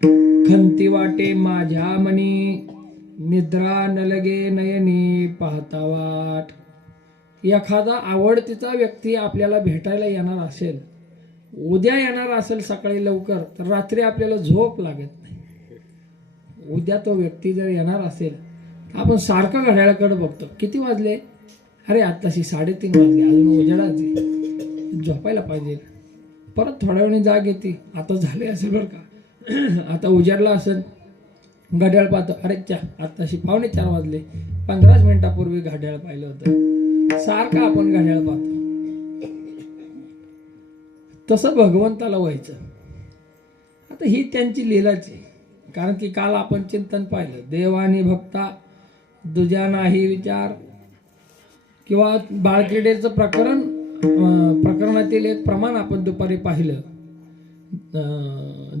खंती वाटे माझ्या मनी निद्रा न लगे नयनी पाहता वाट. एखादा आवडतीचा व्यक्ती आपल्याला भेटायला येणार असेल, उद्या येणार असेल सकाळी लवकर, तर रात्री आपल्याला झोप लागत नाही. उद्या तो व्यक्ती जर येणार असेल तर आपण सारखं घड्याळाकडे बघतो, किती वाजले, अरे आत्ताशी 3:30 वाजले, अजून उजेडाच आहे, झोपायला पाहिजे. परत थोड्या वेळाने जाग येते, आता झाले असेल बरं का, आता उजाडला असेल, घड्याळ पाहतो, अरे आत्ताशी 3:45 वाजले, 15 मिनिटापूर्वी घड्याळ पाहिलं होतं. सारखं आपण घड्याळ पाहतो. तसं भगवंताला व्हायचं. आता ही त्यांची लीलाच आहे. कारण की काल आपण चिंतन पाहिलं, देवानी भक्ता दुजा नाही विचार, किंवा बाळक्रीडेचं प्रकरणातील एक प्रमाण आपण दुपारी पाहिलं.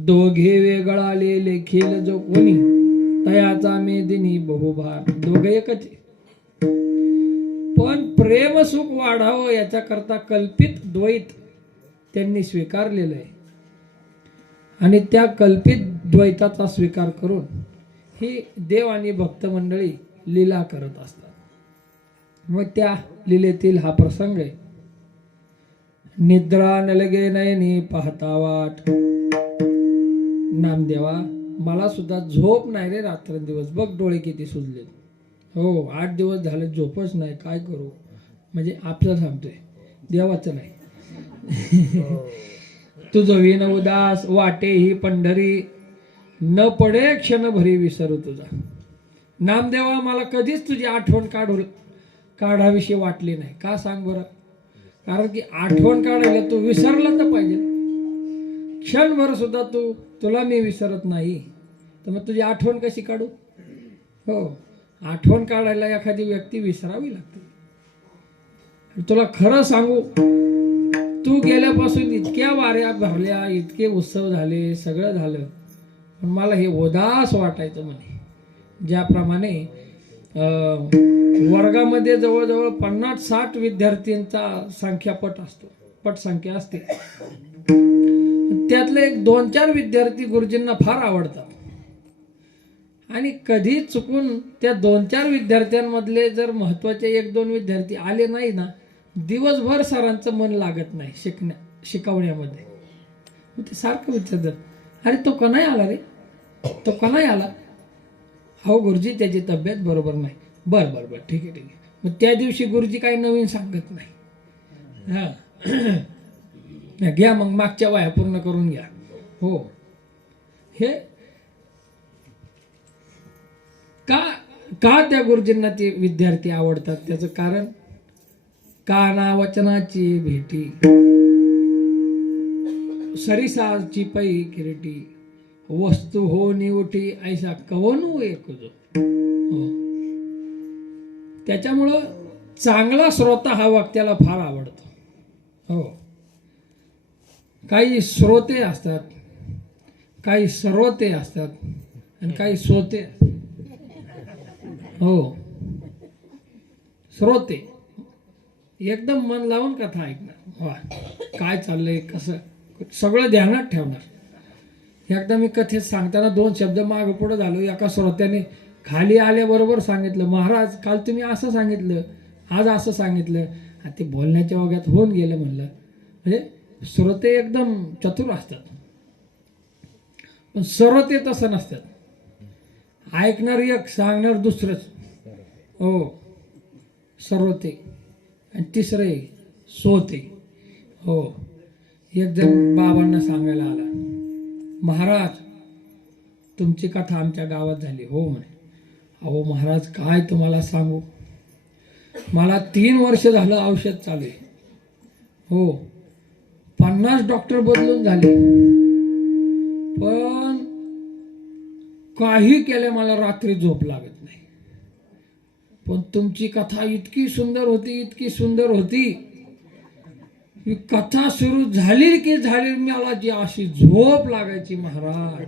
दोघे वेगळाले लेखील जो कोणी, तयाचा मेदिनी बहुभार. दोघं एकच आहे. पण प्रेम सुख वाढावं याच्याकरता कल्पित द्वैत त्यांनी स्वीकारलेलं आहे. आणि त्या कल्पित द्वैताचा स्वीकार करून ही देव आणि भक्त मंडळी लीला करत असतात. मग त्या लीलेतील हा प्रसंग आहे. निद्रा न लगे नयनी पाहता वाट. नामदेवा, मला सुद्धा झोप नाही रे रात्रंदिवस. बघ डोळे किती सुजले. हो, 8 दिवस झाले झोपच नाही, काय करू. म्हणजे आपलं सांगतोय, देवाचं नाही. तुझं विन उदास वाटे ही पंढरी, न पडे क्षण भरी विसरू तुझा. नामदेवा, मला कधीच तुझी आठवण काढाविषयी वाटली नाही. का सांग बरं. कारण की आठवण काढायला तू विसरला तर पाहिजे. क्षणभर सुद्धा तुला मी विसरत नाही, तर मग तुझी आठवण कशी काढू. हो, आठवण काढायला एखादी व्यक्ती विसरावी लागते. तुला खरं सांगू, तू गेल्यापासून इतक्या वाऱ्या भरल्या, इतके उत्सव झाले, सगळं झालं, पण मला हे उदास वाटायचं. म्हणे ज्याप्रमाणे वर्गामध्ये जवळजवळ 50-60 विद्यार्थ्यांचा संख्यापट असतो, पटसंख्या असते. त्यातले एक 2-4 विद्यार्थी गुरुजींना फार आवडतात. आणि कधी चुकून त्या 2-4 विद्यार्थ्यांमधले जर महत्वाचे 1-2 विद्यार्थी आले नाही ना, दिवसभर सरांचं मन लागत नाही शिकवण्यामध्ये. ते सारखं विचारतात, अरे तो का नाही आला रे, तो का नाही आला. हो गुरुजी, त्याची तब्येत बरोबर नाही. बरं बरं बरं, ठीक आहे ठीक आहे. मग त्या दिवशी गुरुजी काही नवीन सांगत नाही. हा, घ्या मग मागच्या वह्या पूर्ण करून घ्या. हो, हे का त्या गुरुजींना ते विद्यार्थी आवडतात, त्याचं कारण काना वचनाची भेटी, सरिसाची पै किरीटी, वस्तू हो निवटी ऐसा कवनू एक जो. हो, त्याच्यामुळं चांगला श्रोता हा वक्त्याला फार आवडतो. हो, काही श्रोते असतात, काही सर्वते असतात, आणि काही श्रोते. हो, श्रोते एकदम मन लावून कथा ऐकणार. वा, काय चाललंय, कसं, सगळं ध्यानात ठेवणार. एकदा मी कथेत सांगताना 2 शब्द मागं पुढं झालो. एका श्रोत्याने खाली आल्याबरोबर सांगितलं, महाराज काल तुम्ही असं सांगितलं, आज असं सांगितलं. ते बोलण्याच्या ओघात होऊन गेलं. म्हणलं म्हणजे श्रोते एकदम चतुर असतात, पण श्रोते तसं नसतात. ऐकणार एक, सांगणार दुसरंच. हो, श्रोते. आणि तिसरे सोते. हो, एक जण बाबांना सांगायला आला, महाराज तुमची कथा आमच्या गावात झाली. हो म्हणे. अहो महाराज, काय तुम्हाला सांगू, मला 3 वर्ष झालं औषध चालू आहे. हो, 50 डॉक्टर बदलून झाले, पण काही केले मला रात्री झोप लागत नाही. पण तुमची कथा इतकी सुंदर होती, इतकी सुंदर होती, ही कथा सुरू झाली की झाली मला जी अशी झोप लागायची महाराज,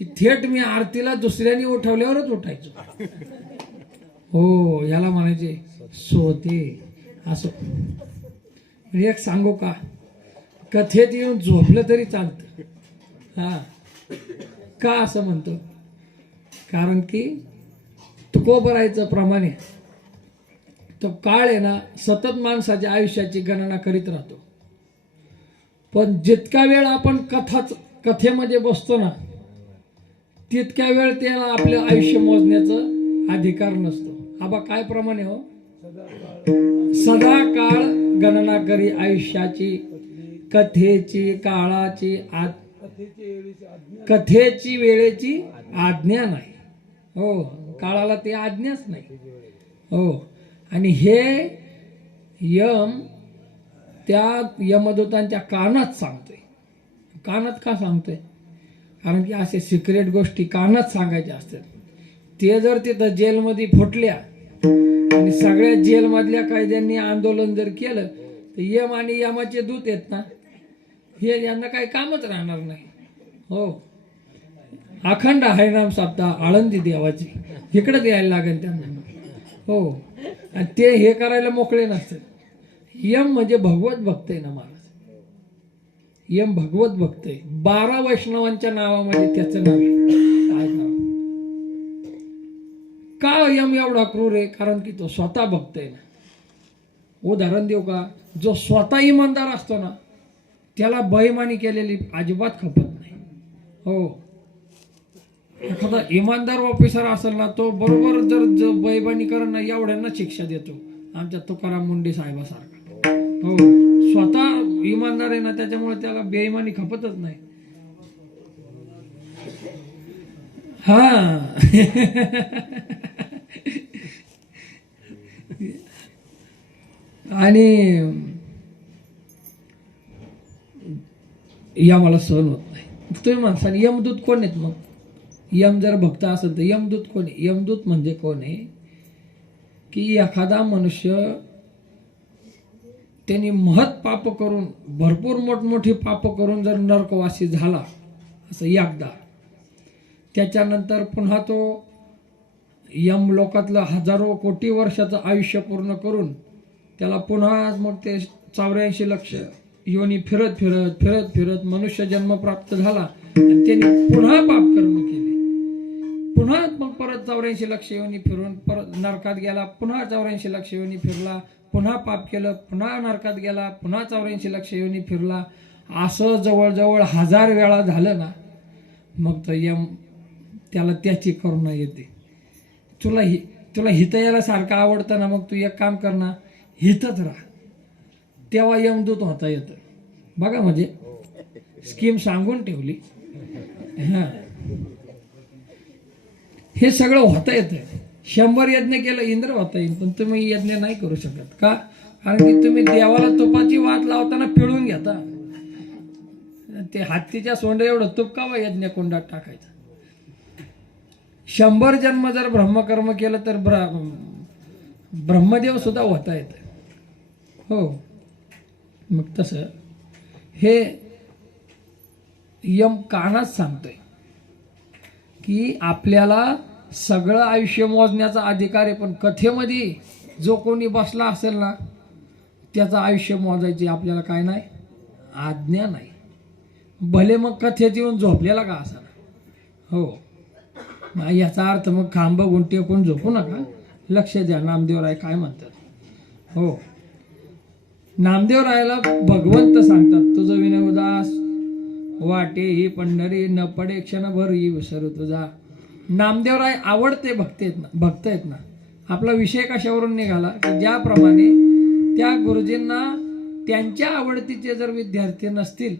की थेट मी आरतीला दुसऱ्याने उठवल्यावरच उठायचो. हो, याला म्हणायचे सोते. असं एक सांगू का, कथेत येऊन झोपलं तरी चालतं. हा, का असं म्हणतो? कारण की तुकोबरायचं प्रमाणे तो काळ आहे ना सतत माणसाच्या आयुष्याची गणना करीत राहतो. पण जितका वेळ आपण कथेमध्ये बसतो ना तितक्या वेळ त्याला आपलं आयुष्य मोजण्याचा अधिकार नसतो. आबा काय प्रमाणे हो, सदा काळ गणना करी आयुष्याची, कथेची काळाची कथेची वेळेची आज्ञा नाही. हो, काळाला ते आज्ञाच नाही. हो, आणि हे यम त्या यमदूतांच्या कानात सांगतोय. कानात का सांगतोय? कारण की असे सिक्रेट गोष्टी कानात सांगायच्या असतात. ते जर तिथं जेलमध्ये फुटल्या आणि सगळ्या जेलमधल्या कैद्यांनी आंदोलन जर केलं तर यम आणि यमाचे दूत आहेत ना हे यांना काही कामच राहणार नाही. हो, अखंड हरिनाम सप्ताह आळंदी देवाची इकडे यायला लागेल त्यांना. हो, आणि ते हे करायला मोकळे नसतात. यम म्हणजे भगवत भक्त आहे ना महाराज. यम भगवत भक्त आहे. 12 वैष्णवांच्या नावामध्ये त्याचं नाव आहे. काय नाव? का यम एवढा क्रूर आहे? कारण की तो स्वतः भक्त आहे ना. उदाहरण देऊ का? जो स्वतः इमानदार असतो ना त्याला बेईमानी केलेली अजिबात खपत नाही. हो, एखादा इमानदार ऑफिसर असेल ना तो बरोबर जर बेईमानी करण ना एवढ्यांना शिक्षा देतो. आमच्या तुकाराम मुंडे साहेबासारखा. हो, स्वतः इमानदार आहे ना त्याच्यामुळे त्याला बेईमानी खपतच नाही. हा आणि यमाला सहन होत नाही. तुम्ही म्हणसान यमदूत कोण आहेत? मग यम जर भक्त असेल तर यमदूत कोण आहे? यमदूत म्हणजे कोण आहे की एखादा मनुष्य त्यांनी महत् पाप करून भरपूर मोठमोठी पाप करून जर नरकवासी झाला असं एकदा, त्याच्यानंतर पुन्हा तो यम लोकातलं हजारो कोटी वर्षाचं आयुष्य पूर्ण करून त्याला पुन्हा मग ते 84 लक्ष योनी फिरत फिरत फिरत फिरत मनुष्य जन्म प्राप्त झाला आणि त्यांनी पुन्हा पाप कर्म केले. पुन्हा मग परत 84 लक्ष योनी फिरून परत नरकात गेला. पुन्हा 84 लक्ष योनी फिरला. पुन्हा पाप केलं. पुन्हा नरकात गेला. पुन्हा 84 लक्ष योनी फिरला. असं जवळजवळ 1000 वेळा झालं ना मग तर यम त्याला त्याची करुणा येते. तुला हित यायला सारखं आवडतं ना, मग तू एक काम कर ना, हितच राहा. तेव्हा यमदूत होता येतं. बघा म्हणजे स्कीम सांगून ठेवली. हां, हे सगळं होता येतं. 100 यज्ञ केलं इंद्र होता येईल, पण तुम्ही यज्ञ नाही करू शकत. का? कारण की तुम्ही देवाला तुपाची वात लावताना पिळून घेता. ते हत्तीच्या सोंडे एवढं तुप का यज्ञ कोंडात टाकायचं? 100 जन्म जर ब्रह्मकर्म केलं तर ब्रह्मदेव सुद्धा होता येतं. हो, मग तसं हे यम कानात सांगतोय की आपल्याला सगळं आयुष्य मोजण्याचा अधिकार आहे, पण कथेमध्ये जो कोणी बसला असेल ना त्याचं आयुष्य मोजायची आपल्याला काय नाही, आज्ञा नाही. भले मग कथेत येऊन झोपलेला का असा ना. हो, याचा अर्थ मग खांब गुंटी कोण झोपू नका. लक्ष द्या, नामदेवराय काय म्हणतात. हो, नामदेवरायाला भगवंत सांगतात, तुझं विनय उदास वाटे ही पंढरी, न पडे क्षणभर ही विसरू तुझा. नामदेवराय आवडते भक्त आहेत ना. आपला विषय कशावरून निघाला की ज्याप्रमाणे त्या गुरुजींना त्यांच्या आवडतीचे जर विद्यार्थी नसतील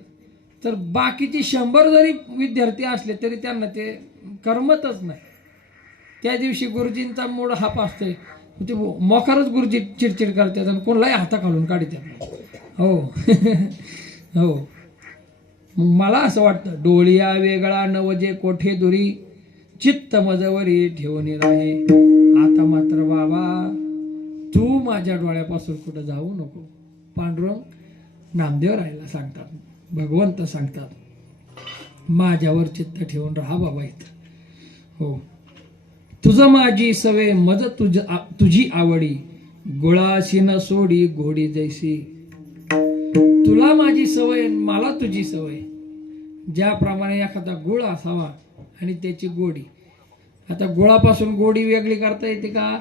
तर बाकीचे 100 जरी विद्यार्थी असले तरी त्यांना ते करमतच नाही. त्या दिवशी गुरुजींचा मूड हाप असतोय, ते मोकारच गुरुजी चिडचिड करतात आणि कोणालाही हाताखालून काढतात. हो हो, मग मला असं वाटतं, डोळिया वेगळा नवजे कोठे दुरी, चित्त मजवरी ठेवून राहे. आता मात्र बाबा तू माझ्या डोळ्यापासून कुठं जाऊ नको. पांडुरंग नामदेवरायला सांगतात, भगवंत सांगतात, माझ्यावर चित्त ठेवून राहा बाबा इथं. हो, तुझं माझी सवय मज तुझी आवडी, गुळाशी न सोडी गोडी जैसी. तुला माझी सवय मला तुझी सवय. ज्याप्रमाणे एखादा गुळ असावा आणि त्याची गोडी. आता गुळापासून गोडी वेगळी करता येते का?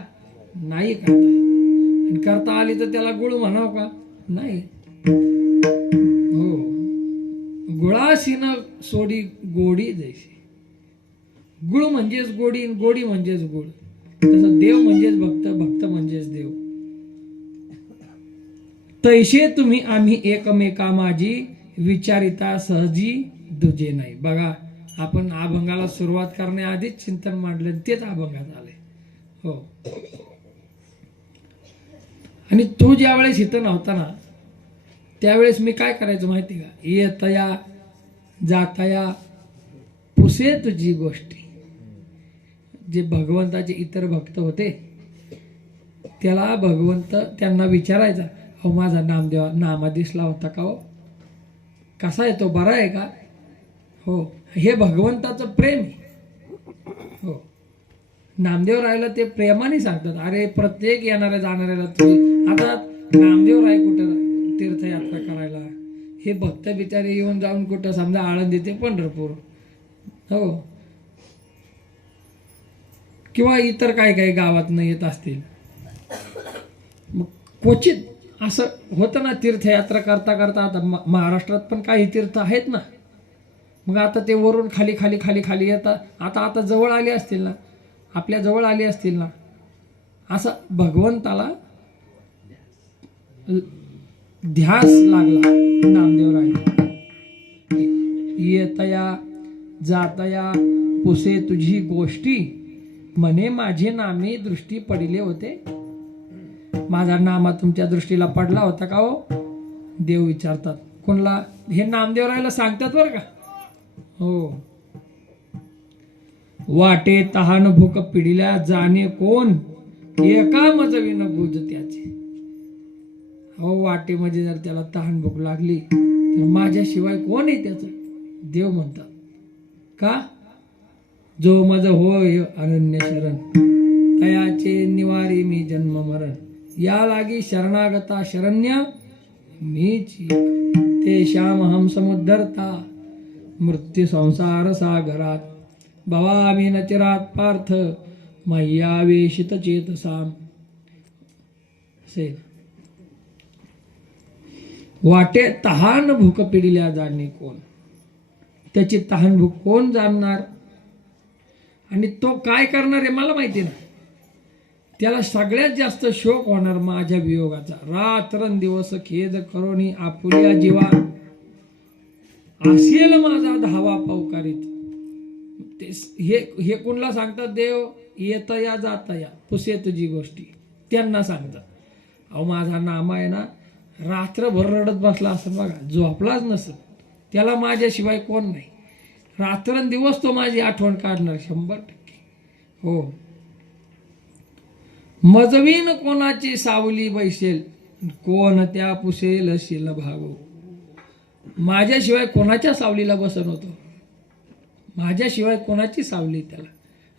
नाही करता येत. आणि करता आली तर त्याला गुळ म्हणाव का? नाही. हो, गुळाशीन सोडी गोडी जैशी. गुळ म्हणजेच गोडी, गोडी म्हणजेच गुळ. तसं देव म्हणजेच भक्त, भक्त म्हणजेच देव. तैसे तुम्ही आम्ही एकमेका माझी विचारिता सहजी दुजे नाही. बघा, आपण अभंगाला सुरुवात करण्याआधीच चिंतन मांडलं, तेच अभंगात आले. हो. आणि तू ज्या वेळेस इथं नव्हता ना, त्यावेळेस मी काय करायचं माहिती का? येतया जातया पुसे तुझी गोष्टी. जे भगवंताचे इतर भक्त होते त्याला भगवंत त्यांना विचारायचा, अहो माझा नामदेवा नामा दिसला होता का हो? कसा आहे तो? बरा आहे का? हो, हे भगवंताचं प्रेम आहे. हो, नामदेव रायला ते प्रेमाने सांगतात. अरे प्रत्येक येणाऱ्या जाणाऱ्याला तुम्ही, आता नामदेव राय कुठं तीर्थयात्रा करायला, हे भक्त बिचारे येऊन जाऊन कुठं, समजा आळंदी ते पंढरपूर, हो, किंवा इतर काय काय गावात येत असतील. मग क्वचित असं होतं ना, तीर्थयात्रा करता करता. आता महाराष्ट्रात पण काही तीर्थ आहेत ना, मग आता ते वरून खाली खाली खाली खाली येतात. आता जवळ आले असतील ना, आपल्या जवळ आले असतील ना, असं भगवंताला ध्यास लागला नामदेवराय. येतया जातया पुसे तुझी गोष्टी, म्हणे माझे नामे दृष्टी पडिले होते. माझा नामा तुमच्या दृष्टीला पडला होता का हो? देव विचारतात. कोणला? हे नामदेवरायला सांगतात बरं का. हो. वाटे तहान भूक पिढीला जाणे कोण, एका मजविन गुज त्याचे. हो, वाटे म्हणजे जर त्याला तहान भूक लागली तर माझ्याशिवाय कोण आहे त्याचं? देव म्हणतात. का? जो मज होय अनन्य शरण, तयाचे निवारी मी जन्म मरण. या लागी शरणागता शरण्य मीच ते श्याम हम समुद्धरता, मृत्यू संसार सागरात भवामी न चिरात पार्थ, मय्यावेशित चेतसाम. वाटे तहान भूक पिढील्या जाणे कोण, त्याची तहान भूक कोण जाणणार? आणि तो काय करणार आहे मला माहिती ना. त्याला सगळ्यात जास्त शोक होणार माझ्या वियोगाचा. रात्रंदिवस खेद करोनी आपुल्या जीवा, असेल माझा धावा पौकारित. हे कोणला सांगतात देव? येतया जातया पुसे तुझी गोष्टी, त्यांना सांगतात. अहो माझा नामा आहे ना, रात्रभर रडत बसला असं बघा, झोपलाच नसत, त्याला माझ्याशिवाय कोण नाही. रात्रंदिवस तो माझी आठवण काढणार 100%. हो. मजवीन कोणाची सावली बैसेल, कोण त्या पुसेल शिल भागो. माझ्याशिवाय कोणाच्या सावलीला बसन होतो? माझ्याशिवाय कोणाची सावली त्याला?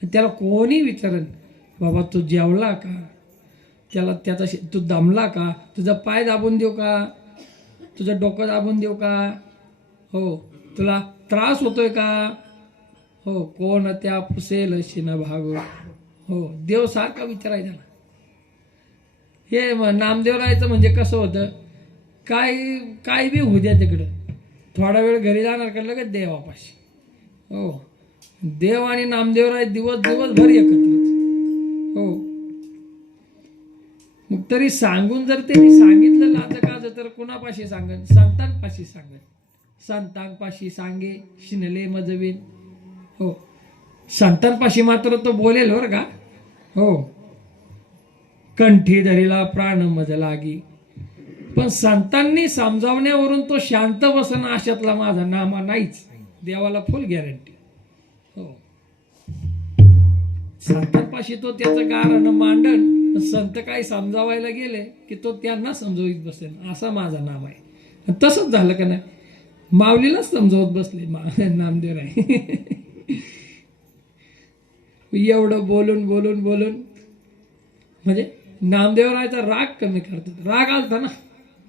त्याला कोणी विचारन, बाबा तू जेवला का? त्याला त्याचा तू दमला का? तुझा पाय दाबून देऊ का? तुझं डोकं दाबून देऊ का? हो, तुला त्रास होतोय का? हो, कोण त्या पुसेल शिन भागो. हो, देव सारखा विचारायचा ना. हे नामदेवरायचं म्हणजे कसं होतं, काय बी होऊ द्या तिकडं, थोडा वेळ घरी जाणार का लगेच देवापाशी. हो, देव आणि नामदेवराय दिवसभर एकत्रच. हो, मग तरी सांगून जर त्यांनी सांगितलं लाजकाचं तर कुणापाशी सांगन? संतांपाशी सांगन. संतांपाशी सांगे शिनले मजवीन. हो, संतांपाशी मात्र तो बोलेल बरं का. हो, कंठी धरीला प्राण मज लागी. पण संतांनी समजावण्यावरून तो शांत बसन अशातला माझा नामा नाहीच. देवाला फुल गॅरंटी. हो, संतांपाशी तो त्याचं गारण मांडन, संत काही समजावायला गेले की तो त्यांना समजवीत बसेल, असा माझा नाम आहे. तसंच झालं का नाही? माऊलीलाच समजवत बसले नामदेवराय. एवढं बोलून बोलून बोलून म्हणजे नामदेवरायचा राग कमी करतात. राग आलता ना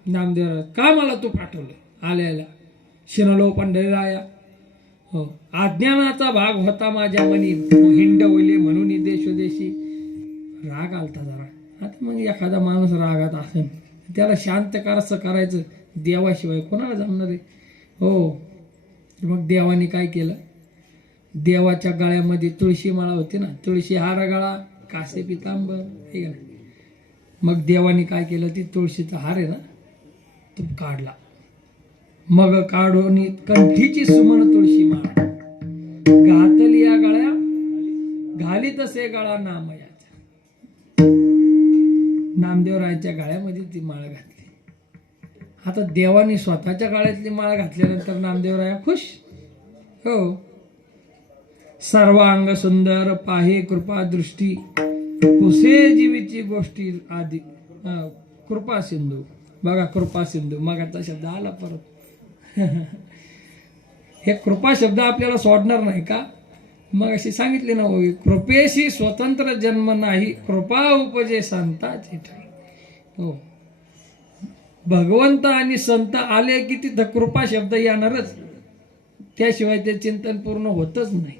नामदेवराय, का मला तू पाठवलं आल्याला? शिनलो पंढरीराया हो, अज्ञानाचा भाग होता माझ्या मनी, हिंडवले म्हणून देशोदेशी. राग आलता जरा. आता मग एखादा माणूस रागात असेल त्याला शांत कसं करायचं, देवाशिवाय कोणाला जमणार आहे. हो, मग देवाने काय केलं, देवाच्या गळ्यामध्ये तुळशी माळा होती ना, तुळशी हार गळा कासे पितांबर, हे का नाही. मग देवाने काय केलं, ती तुळशीचा हार आहे ना तो काढला. मग काढून कंठीची सुमन तुळशी माळा घातली या गळ्या, घाली तसे गळा नामयाचा. नामदेवरायांच्या गळ्यामध्ये ती माळ घातली. आता देवाने स्वतःच्या गळ्यातली माळ घातल्यानंतर नामदेवराया खुश. हो, सर्व अंग सुंदर पाहे कृपा दृष्टी, पुसे जीवीची गोष्टी आधी. कृपा सिंधू, बघा कृपा सिंधू, मगाचा शब्द आला परत. हे कृपा शब्द आपल्याला सोडणार नाही का. मग अशी सांगितले ना, कृपेशी स्वतंत्र जन्म नाही, कृपा उपजे संताची ठाई. हो, भगवंत आणि संत आले की तिथं कृपा शब्द येणारच, त्याशिवाय ते चिंतन पूर्ण होतच नाही.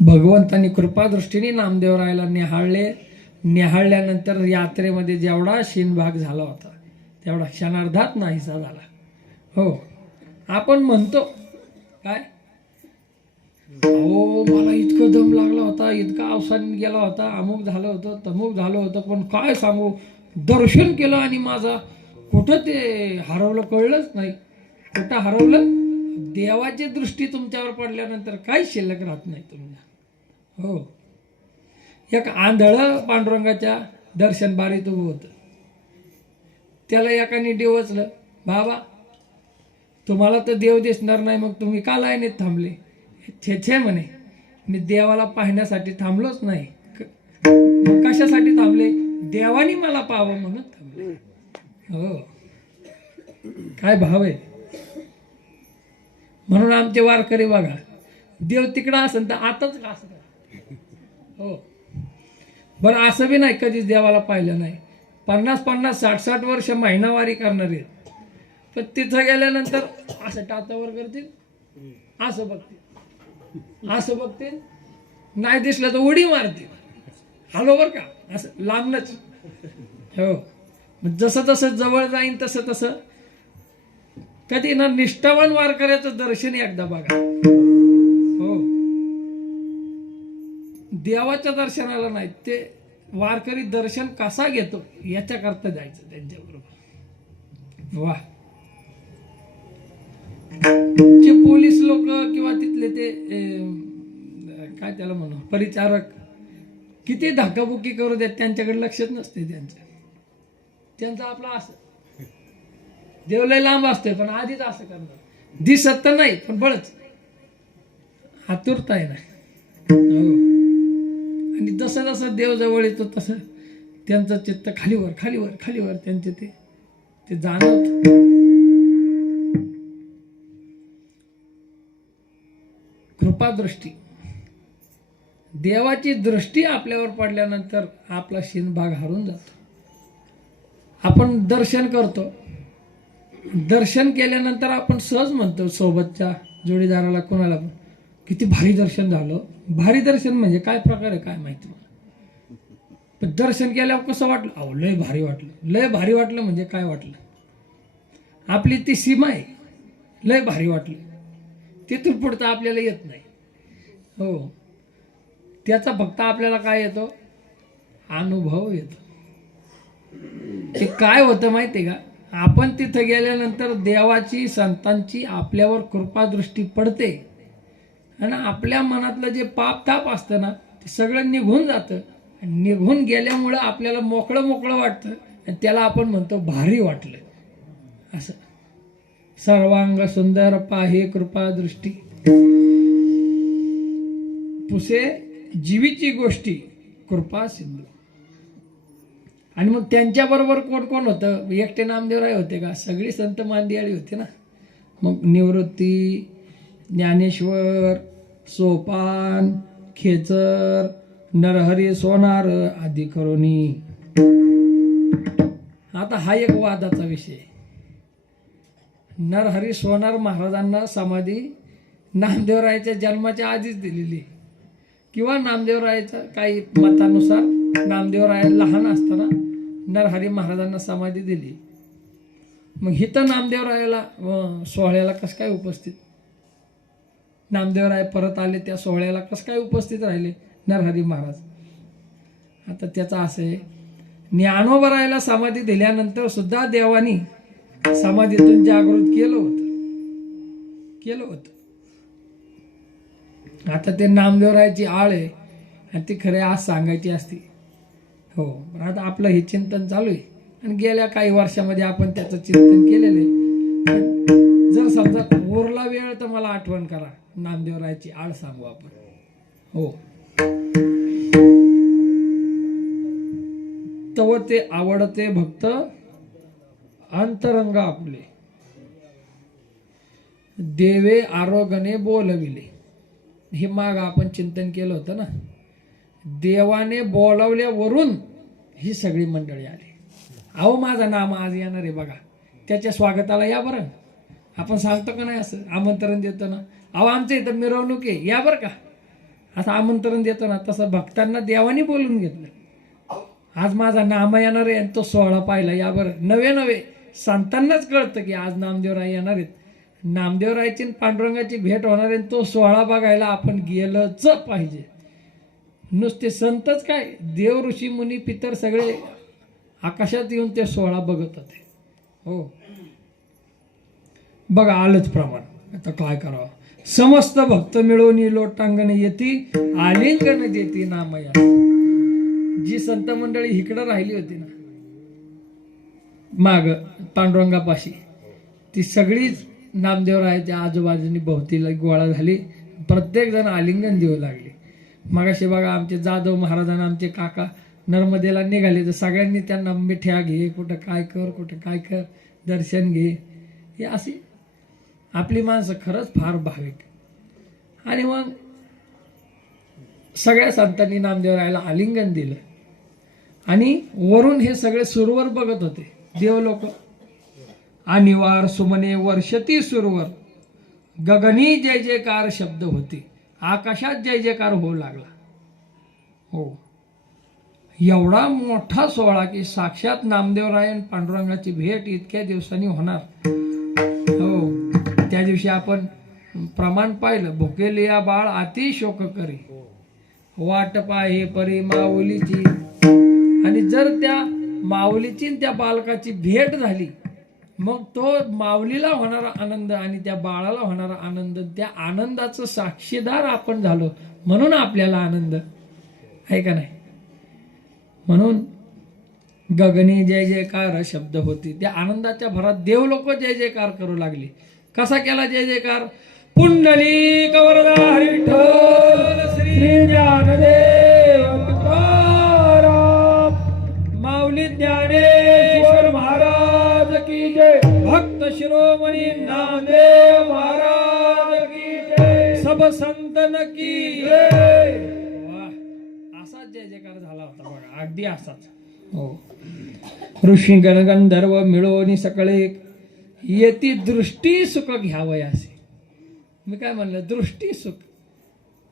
भगवंतानी कृपा दृष्टीने नामदेवरायाला निहाळल्यानंतर यात्रेमध्ये जेवढा शीनभाग झाला होता तेवढा क्षणार्धात नाहीसा झाला. हो, आपण म्हणतो काय, अहो मला इतकं दम लागला होता, इतका अवसान गेला होता, अमुक झालं होतं, तमुक झालं होतं, पण काय सांगू, दर्शन केलं आणि माझा कुठं ते हरवलं कळलंच नाही. कुठं हरवलं, देवाची दृष्टी तुमच्यावर पडल्यानंतर काहीच शिल्लक राहत नाही तुम्हाला. हो, एक आंधळ पांडुरंगाच्या दर्शन बारीत उभं होतं. त्याला एकाने डिवचलं, बाबा तुम्हाला तर देव दिसणार नाही, मग तुम्ही का लाईनीत थांबले. छे म्हणे, मी देवाला पाहण्यासाठी थांबलोच नाही. मग कशासाठी थांबले, देवानी मला पाहावं म्हणून थांबले. हो, काय भाव आहे. म्हणून आमचे वारकरी बघा, देव तिकडं असेल तर आताच का असं. हो, बरं असं बी नाही कधीच देवाला पाहिलं नाही. 50-50, 60-60 वर्ष महिनावारी करणार आहेत, पण तिथं गेल्यानंतर असं टाचावर करतील, असं बघतील, असं बघतील, नाही दिसलं तर उडी मारतील, हॅलो बरं का, असं लांबनच. हो, जसं जसं जवळ जाईन तसं तसं कधी ना निष्ठावान वारकऱ्याचं दर्शन एकदा बघा. हो, देवाच्या दर्शनाला नाही, ते वारकरी दर्शन कसा घेतो याच्याकरता जायचं त्यांच्याबरोबर. वा, जे पोलीस लोक किंवा तिथले ते काय त्याला म्हणू परिचारक किती धक्काबुक्की करू देत, त्यांच्याकडे लक्षच नसते त्यांचं आपलं असं. देव लय लांब असतोय पण आधीच असं करणार, दिसत तर नाही पण बळच आतुरता आहे ना. हो, आणि जसं जसं देव जवळ येतो तसं त्यांचं चित्त खालीवर खालीवर खालीवर त्यांचे ते जाणवत. कृपा दृष्टी, देवाची दृष्टी आपल्यावर पडल्यानंतर आपला शीनभाग हरून जातो. आपण दर्शन करतो, दर्शन केल्यानंतर आपण सहज म्हणतो सोबतच्या जोडीदाराला, कोणाला पण, किती भारी दर्शन झालं. भारी दर्शन म्हणजे काय प्रकार आहे काय माहिती मला, पण दर्शन केल्यावर कसं वाटलं, अहो लय भारी वाटलं. लय भारी वाटलं म्हणजे काय वाटलं, आपली ती सीमा आहे, लय भारी वाटलं, तिथून पुढचं आपल्याला येत नाही. हो, त्याचा फक्त आपल्याला काय येतो, अनुभव येतो. ते काय होतं माहिती आहे का, आपण तिथं गेल्यानंतर देवाची संतांची आपल्यावर कृपा दृष्टी पडते आणि आपल्या मनातलं जे पाप ताप असतं ना ते सगळं निघून जातं. निघून गेल्यामुळं आपल्याला मोकळं मोकळं वाटतं आणि त्याला आपण म्हणतो भारी वाटलं. असं सर्वांग सुंदर पाहे कृपा दृष्टी, पुसे जीवीची गोष्टी कृपा सिंधू. आणि मग त्यांच्याबरोबर कोण कोण होतं, एकटे नामदेवराय होते का, सगळी संत मांदियाळी होते ना. मग निवृत्ती, ज्ञानेश्वर, सोपान, खेचर, नरहरी सोनार आदी करोनी. आता हा एक वादाचा विषय. नरहरी सोनार महाराजांना समाधी नामदेवरायाच्या जन्माच्या आधीच दिलेली, किंवा नामदेवरायाच्या काही मतानुसार नामदेवराया लहान असताना नरहरी महाराजांना समाधी दिली. मग हिथं नामदेवरायाला सोहळ्याला कसं काय उपस्थित, नामदेवराय परत आले त्या सोहळ्याला कसं काय उपस्थित राहिले नरहरी महाराज? आता त्याचं असं आहे, ज्ञानोबरायाला समाधी दिल्यानंतर सुद्धा देवानी समाधीतून जागृत केलं होतं. आता ते नामदेवरायाची आळ आहे आणि ती खरे आज सांगायची असती. हो, पण आता आपलं हे चिंतन चालू आहे आणि गेल्या काही वर्षामध्ये आपण त्याचं चिंतन केलेलं आहे. पण जर समजा उरला वेळ तर मला आठवण करा, नामदेवरायाची आळ सांगू आपण. हो, तव ते आवडते भक्त अंतरंग आपले, देवे आरोग्याने बोलविले. हे माग आपण चिंतन केलं होतं ना, देवाने बोलावल्यावरून ही सगळी मंडळी आली. अहो माझं नाम आज येणार आहे बघा, त्याच्या स्वागताला या बरं. आपण सांगतो का नाही, असं आमंत्रण देतो ना, अहो आमच्या इथं मिरवणूक आहे या बरं का, असं आमंत्रण देतो ना, तसं भक्तांना देवाने बोलून घेतलं. आज माझा नाम येणार आहे आणि तो सोहळा पाहिला या बरं. नवे संतांनाच कळतं की आज नामदेवराय येणार आहेत, नामदेवरायाची पांडुरंगाची भेट होणार आहे, तो सोहळा बघायला आपण गेलंच पाहिजे. नुसते संतच काय, देव ऋषी मुनी पितर सगळे आकाशात येऊन ते सोहळा बघत होते. हो बघा, आलंच प्रमाण. आता काय करावं, समस्त भक्त मिळून लोटांगण येती, आलिंगन देती नामया. जी संत मंडळी इकडं राहिली होती ना माग पांडुरंगापाशी, ती सगळीच नामदेवरायाच्या आजूबाजूनी भोवतीला गोळा झाली, प्रत्येक जण आलिंगन देऊ लागले. मगाशी बघा आमचे जाधव महाराजांना आमचे काका नर्मदेला निघाले तर सगळ्यांनी त्यांना मिठ्या घे, कुठं काय कर, दर्शन घे. हे अशी आपली माणसं खरंच फार भाविक. आणि मग सगळ्या संतांनी नामदेवरायाला आलिंगन दिलं आणि वरून हे सगळे सुरवर बघत होते देव लोक. अनिवार सुमने वर्षती सुरवर, गगनी जय जयकार शब्द होते, आकाशात जय जयकार होऊ लागला. हो, एवढा मोठा सोहळा की साक्षात नामदेवरायन पांडुरंगाची भेट इतक्या दिवसांनी होणार. हो, त्या दिवशी आपण प्रमाण पाहिलं, भुकेलिया बाळ अति शोक करी, वाट पाहे परी माऊलीची. आणि जर त्या माऊलीची त्या बालकाची भेट झाली, मग तो माऊलीला होणारा आनंद आणि त्या बाळाला होणारा आनंद, त्या आनंदाचं साक्षीदार आपण झालो म्हणून आपल्याला आनंद आहे का नाही. म्हणून गगनी जय जयकार शब्द होती, त्या आनंदाच्या भरात देव लोक जय जयकार करू लागले. कसा केला जय जयकार? पुंडलिक वरदा हरी विठ्ठल श्री ज्ञानदेव तुकाराम माऊली ज्ञानेश्वर महाराज की जय, भक्त शिरोमणी नामदेव महाराज की जय, सब संतन की जय. असाच जय जयकार झाला होता बघा, अगदी असाच. हो, ऋषी गणगंधर्व मिळून सकळे येती दृष्टी सुख घ्यावयासे. मी काय म्हणलं, दृष्टी सुख.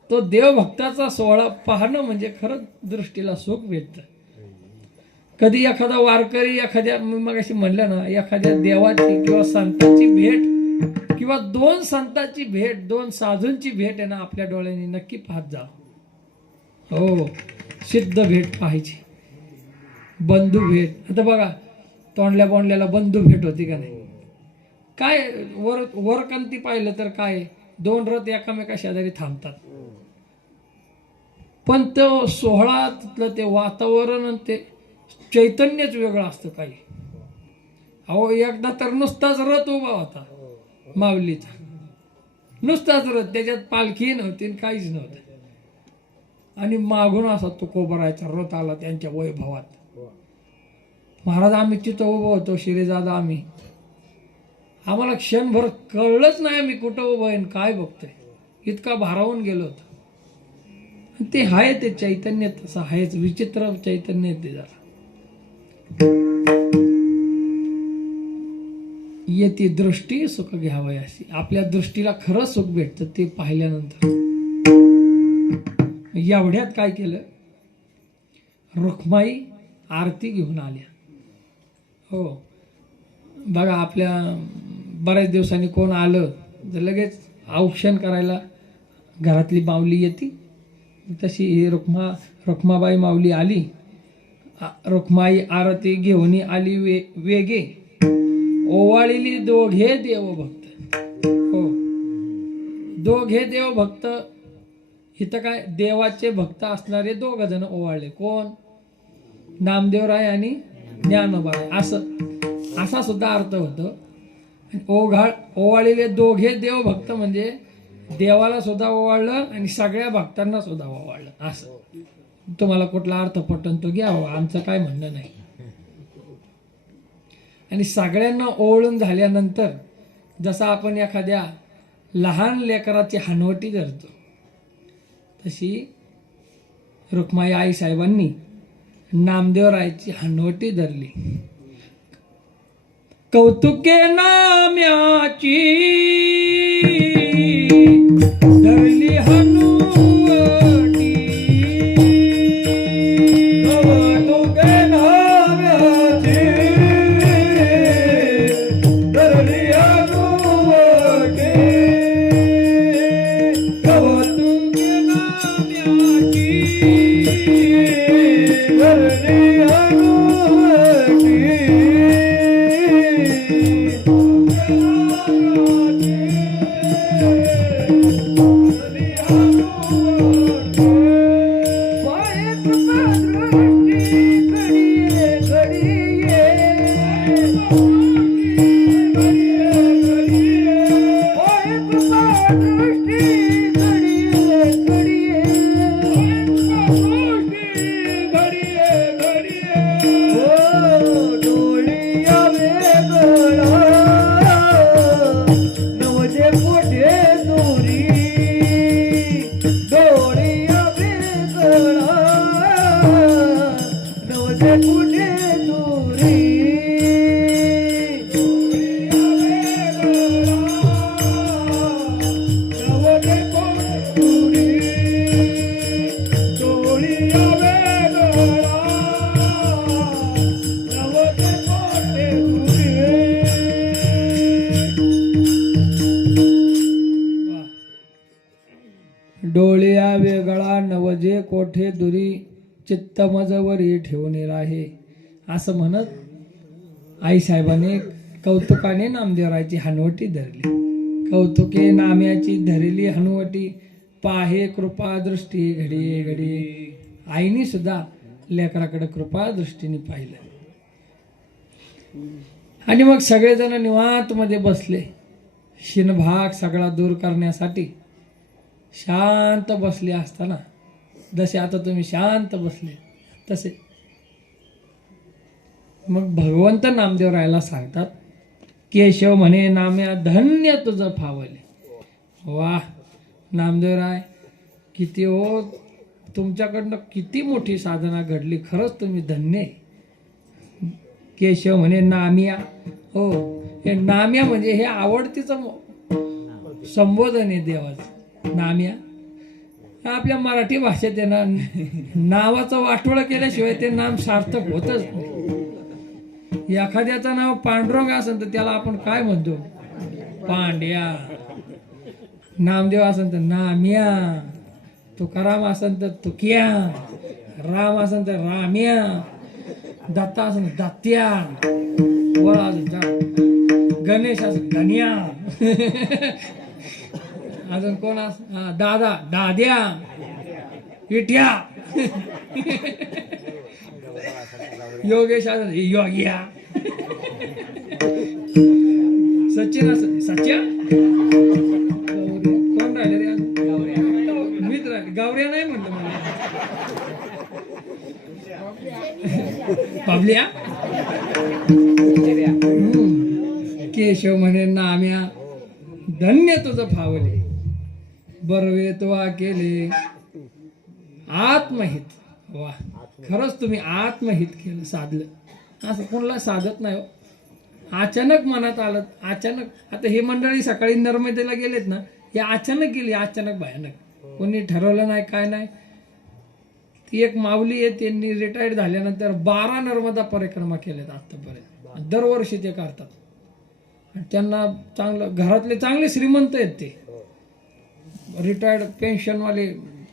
तो देवभक्ताचा सोहळा पाहणं म्हणजे खरंच दृष्टीला सुख भेटतं. कधी एखादा वारकरी एखाद्या, मी मग अशी म्हणलं ना, एखाद्या देवाची किंवा संतांची भेट किंवा दोन संतांची भेट, दोन साधूंची भेट आहे ना, आपल्या डोळ्यांनी नक्की पाहत जा. हो, सिद्ध भेट पाहायची. बंधू भेट, आता बघा तोंडल्या बोंडल्याला बंधू भेट होती का नाही. काय वरकंती पाहिलं तर काय, दोन रथ एकामेका शेजारी थांबतात, पण तो सोहळा तिथलं ते वातावरण आणि ते चैतन्यच वेगळं असतं काही. अहो एकदा तर नुसताच रथ उभा होता माऊलीचा, नुसताच रथ, त्याच्यात पालखी नव्हती काहीच नव्हतं, आणि मागून असा तुकोबरायचा रथ आला त्यांच्या वैभवात. महाराज आम्ही तिथं उभं होतो, शिरेजादा आम्ही, आम्हाला क्षणभर कळलंच नाही आम्ही कुठं उभं आहे काय बघतोय, इतका भारावून गेलो होतो. ते आहे ते चैतन्य तसं आहेच, विचित्र चैतन्य ते जरा. येते दृष्टी सुख घ्यावयासी. आपल्या दृष्टीला खरं सुख भेटतं ते पाहिल्यानंतर. एवढ्यात काय केलं, रुक्माई आरती घेऊन आल्या. हो बघा, आपल्या बऱ्याच दिवसांनी कोण आलं तर लगेच औक्षण करायला घरातली माऊली येते. तशी ही रुक्माबाई माऊली आली. रुक्माई आरती घेऊन आली वेगे, ओवाळिली दोघे देवभक्त. हो, दोघे देवभक्त. इथं काय, देवाचे भक्त असणारे दोघ जण ओवाळले. कोण? नामदेवराय आणि ज्ञानोबाराय. असा सुद्धा अर्थ होतो. ओवाळलेले दोघे देवभक्त म्हणजे देवाला सुद्धा ओवाळलं आणि सगळ्या भक्तांना सुद्धा ओवाळलं. असं तुम्हाला कुठला अर्थ पटन तो घ्यावा, आमचं काय म्हणणं नाही. आणि सगळ्यांना ओवाळून झाल्यानंतर जसं आपण एखाद्या लहान लेकराची हनवटी धरतो, तशी रुक्माई आई साहेबांनी नामदेवरायची हनवटी धरली. कौतुके नाम्याची धरली हनुवटी, कौतुके नाम्याची धरली हनुवटी, कौतुके नाम्याची धरली हनुवटी. डोळ्या वेगळा नवजे कोठे दुरी, चित्त मजवरी ठेवून राहे. असं म्हणत आई साहेबांनी कौतुकाने नामदेवरायची हनवटी धरली. कौतुके नाम्याची धरली हनवटी, पाहे कृपा दृष्टी घडी घडी. आईने सुद्धा लेकराकडे कृपा दृष्टीने पाहिलं. आणि मग सगळेजण निवांत मध्ये बसले. शिनभाग सगळा दूर करण्यासाठी शांत बसले असताना, जसे आता तुम्ही शांत बसले तसे, मग भगवंत नामदेवरायला सांगतात, केशव म्हणे नाम्या धन्य तुझं फावले. वा नामदेवराय, किती हो तुमच्याकडनं किती मोठी साधना घडली, खरंच तुम्ही धन्य आहे. केशव म्हणे नाम्या. हो, हे नाम्या म्हणजे हे आवडतीचं संबोधन आहे देवाचं. नाम्या आपल्या मराठी भाषेत आहे ना, नावाचं वाटोळं केल्याशिवाय ते नाम सार्थक होतच नाही. एखाद्याचं नाव पांडुरंग असेल तर त्याला आपण काय म्हणतो? पांड्या. नामदेव असेल तर नाम्या, तुकाराम असेल तर तुकिया, राम असेल तर राम्या, दत्ता असेल तर दत्त्या, गणेश असेल गण्या, अजून कोण दादा दाद्या, इट्या, योगेश असेल योग्या, सचिन असेल सच्या. कोण राहिले रे? मीच राहिले. गावऱ्या नाही म्हणलं मला. पाबल्या. केशव म्हणे नाम्या धन्य तुझं फावले, बरवे तुवा केले आत्महित. वा, खरंच तुम्ही आत्महित केलं, साधलं. असं कोणाला साधत नाही हो. अचानक मनात आलं. अचानक आता ही मंडळी सकाळी नर्मदेला गेलेत ना, हे अचानक गेली, अचानक भयानक, कोणी ठरवलं नाही काय नाही. ती एक माऊली आहे, त्यांनी रिटायर्ड झाल्यानंतर 12 नर्मदा परिक्रमा केल्यात आतापर्यंत, दरवर्षी ते करतात. आणि त्यांना चांगलं, घरातले चांगले श्रीमंत आहेत ते, रिटायर्ड पेन्शनवाले,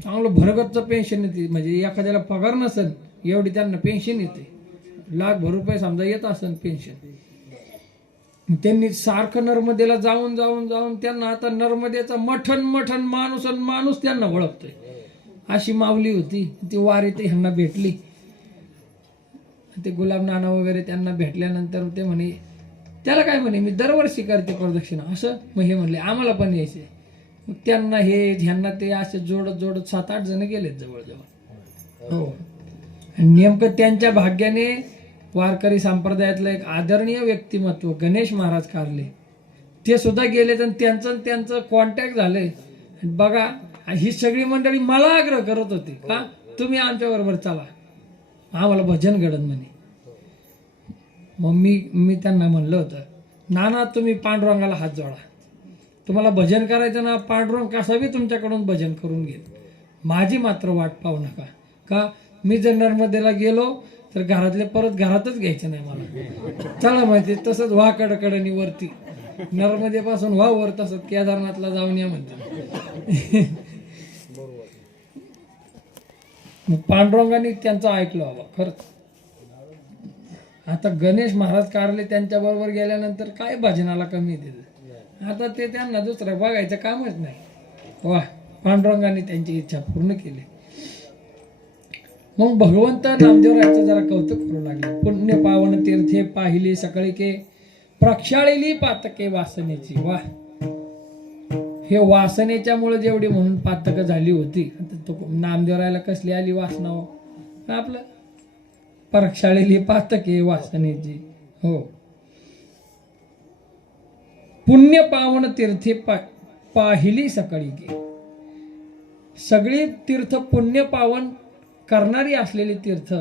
चांगलं भरगतचं पेन्शन येते. म्हणजे एखाद्याला पगार नसेल एवढी त्यांना पेन्शन येते, लाखभर रुपये समजा येत असेल पेन्शन. त्यांनी सारखं नर्मदेला जाऊन जाऊन जाऊन त्यांना आता नर्मदेचा मठन माणूस त्यांना ओळखतोय. अशी माऊली होती ती. वारीत ह्यांना भेटली, ते गुलाब नाना वगैरे त्यांना भेटल्यानंतर ते म्हणे, त्याला काय म्हणे, मी दरवर्षी करते प्रदक्षिणा असं. मग हे म्हणले आम्हाला पण यायचे. मग त्यांना ह्यांना ते असे जोडत 7-8 जण गेलेत जवळजवळ. हो, नेमकं त्यांच्या भाग्याने वारकरी संप्रदायातलं एक आदरणीय व्यक्तिमत्व गणेश महाराज कारले, ते सुद्धा गेलेत आणि त्यांचं कॉन्टॅक्ट झालंय. बघा, ही सगळी मंडळी मला आग्रह करत होती, का तुम्ही आमच्या बरोबर चला, आम्हाला भजन घडत म्हणे. मग मी त्यांना म्हणलं होतं, नाना तुम्ही पांडुरंगाला हात जोडा, तुम्हाला भजन करायचं ना, पांडुरंग कसा बी तुमच्याकडून भजन करून घेईल, माझी मात्र वाट पाहू नका. का मी जर नर्मदेला गेलो तर घरातले परत घरातच घ्यायचं नाही मला. चला माहिती तसंच व्हा कडकडनी वरती, नर्मदेपासून व्हा वर, तसंच केदारनाथला जाऊन या म्हणते. मग पांडुरंगाने त्यांचं ऐकलं बाबा खरंच. आता गणेश महाराज कारले त्यांच्या बरोबर गेल्यानंतर काय भजनाला कमी दिलं, आता ते त्यांना दुसरं बघायचं कामच नाही. वा, पांडुरंगाने त्यांची इच्छा पूर्ण केली. मग भगवंत नामदेवरायाचं जरा कौतुक करू लागले. पुण्य पावन तीर्थे पाहिले सकळिके, प्रक्षाळिली पातके वासनेची. वा, हे वासनेच्या मुळे जेवढी म्हणून पातकं झाली होती, तो नामदेवरायाला कसली आली वासना हो, आपलं प्रक्षाळिली पातके वासनेची. हो, पुण्य पावन तीर्थे पाहिली सकळिके. सगळी तीर्थ पुण्य पावन करणारी असलेली तीर्थ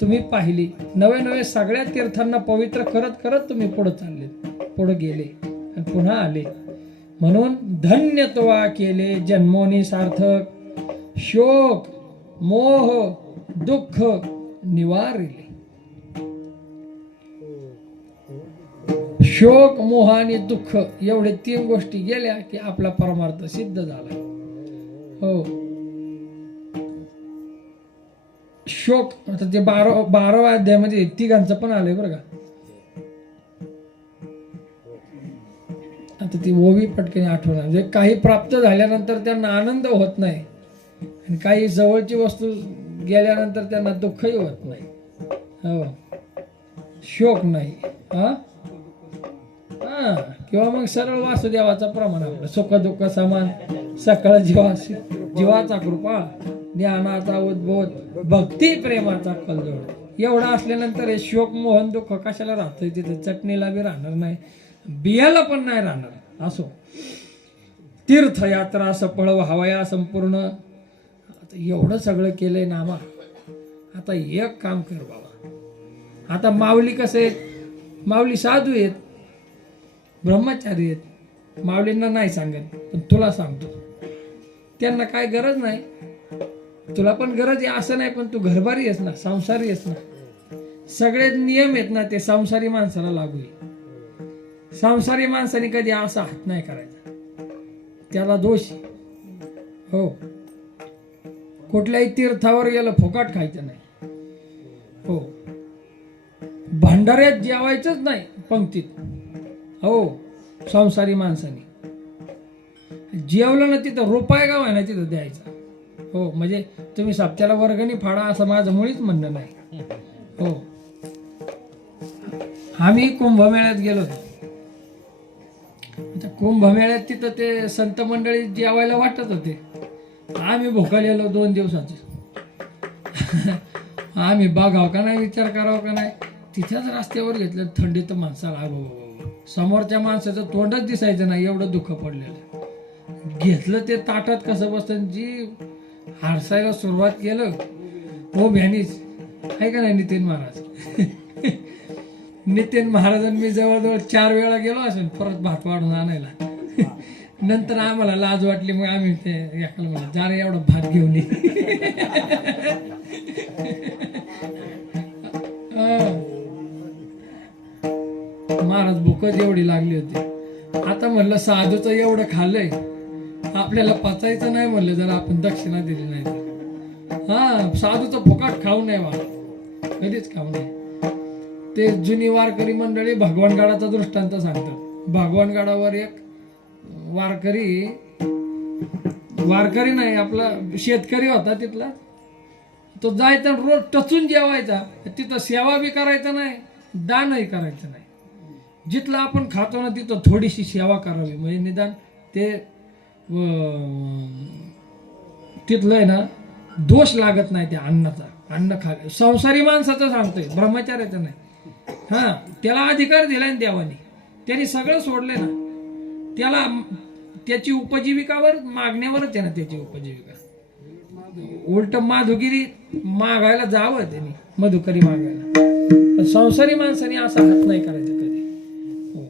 तुम्ही पाहिली. नवे सगळ्या तीर्थांना पवित्र करत करत तुम्ही पुढे चालले, पुढे गेले आणि पुन्हा आले. म्हणून धन्यत्वा केले जन्मोनी सार्थक, शोक मोह दुःख निवारिले. शोक मोह आणि दुःख एवढे 3 गोष्टी गेल्या की आपला परमार्थ सिद्ध झाला. हो, शोक आता ते 12व्या अध्यायामध्ये तिघांचं पण आलंय बरं का. आता ती ओवी पटकन आठवणार. म्हणजे काही प्राप्त झाल्यानंतर त्यांना आनंद होत नाही आणि काही जवळची वस्तू गेल्यानंतर त्यांना दुःखही होत नाही. हो, शोक नाही. हा, किंवा मग सरळ वासुदेवाचा प्रमाण आपलं, सुख दुःख समान, सकळ जीवाचा कृपा, ज्ञानाचा उद्बोध, भक्ती प्रेमाचा कलजोड. एवढा असल्यानंतर हे शोक मोहन दुःख कशाला राहतंय तिथे. चटणीला बी राहणार नाही, बियाला पण नाही राहणार. असो, तीर्थयात्रा सफळ व्हावया संपूर्ण. आता एवढं सगळं केलंय नामा, आता एक काम कर बाबा. आता माऊली कसे आहेत, माऊली साधू आहेत, ब्रह्मचारी आहेत. माऊलींना नाही सांगत, पण तुला सांगतो, त्यांना काय गरज नाही, तुला पण गरज आहे असं नाही, पण तू घरबारी आहेस ना, संसारी आहेस ना. सगळे नियम आहेत ना ते संसारी माणसाला लागू आहे. संसारी माणसाने कधी असा हात नाही करायचा, त्याला दोष. हो, कुठल्याही तीर्थावर गेलं फुकाट खायचं नाही. हो, भंडाऱ्यात जेवायचंच नाही पंक्तीत. हो, संसारी माणसाने जेवलं ना तिथं रुपये का व्हायना तिथं द्यायचा. हो, म्हणजे तुम्ही सप्त्याला वर्गणी फाडा असं माझं मुळीच म्हणणं नाही. हो, आम्ही कुंभमेळ्यात गेलो होतो. कुंभमेळ्यात तिथं ते संत मंडळी जेवायला वाटत होते, आम्ही भोकालेलो 2 दिवसाचे. आम्ही बघाव का नाही, विचार करावा का नाही, तिथेच रस्त्यावर घेतलं. थंडीत माणसाला समोरच्या माणसाचं तोंडच दिसायचं नाही, एवढं दुःख पडलेलं. घेतलं ते ताटात कसं बसतं, जी हारसायला सुरुवात केलं हो भ्यानीच आहे का नाही नितीन महाराज. नितीन महाराजांनी जवळजवळ 4 वेळा गेलो असेल परत भात वाढून आणायला. नंतर आम्हाला लाज वाटली, मग आम्ही ते एकाला म्हणलं जा रे एवढा भात घेऊन ये. महाराज भूकच एवढी लागली होती. आता म्हणलं साधूचं एवढं खाल्लंय, आपल्याला पचायचं नाही म्हणलं जर आपण दक्षिणा दिली नाही तर. हा, साधूचं फुकट खाऊ नये मला, कधीच खाऊ नये. ते जुनी वारकरी मंडळी भगवानगडाचा दृष्टांत सांगतात. भगवानगडावर एक वारकरी नाही, आपला शेतकरी होता तिथला. तो जायचा रोज टचून जेवायचा, तिथं सेवा बी करायचं नाही, दानही करायचं नाही. जिथलं आपण खातो ना तिथं थोडीशी सेवा करावी, म्हणजे निदान ते तिथलं आहे ना दोष लागत नाही त्या अन्नाचा. अन्न संसारी माणसाचं सांगतोय, ब्रह्मचार्याचं नाही. हा, त्याला अधिकार दिलाय ना देवाने, त्याने सगळं सोडलंय ना. त्याला त्याची उपजीविकावर मागण्यावरच आहे ना त्याची उपजीविका. उलट माधुगिरी मागायला जावं त्यांनी, मधुकरी मागायला. पण संसारी माणसाने असा हात नाही करायचा कधी. हो,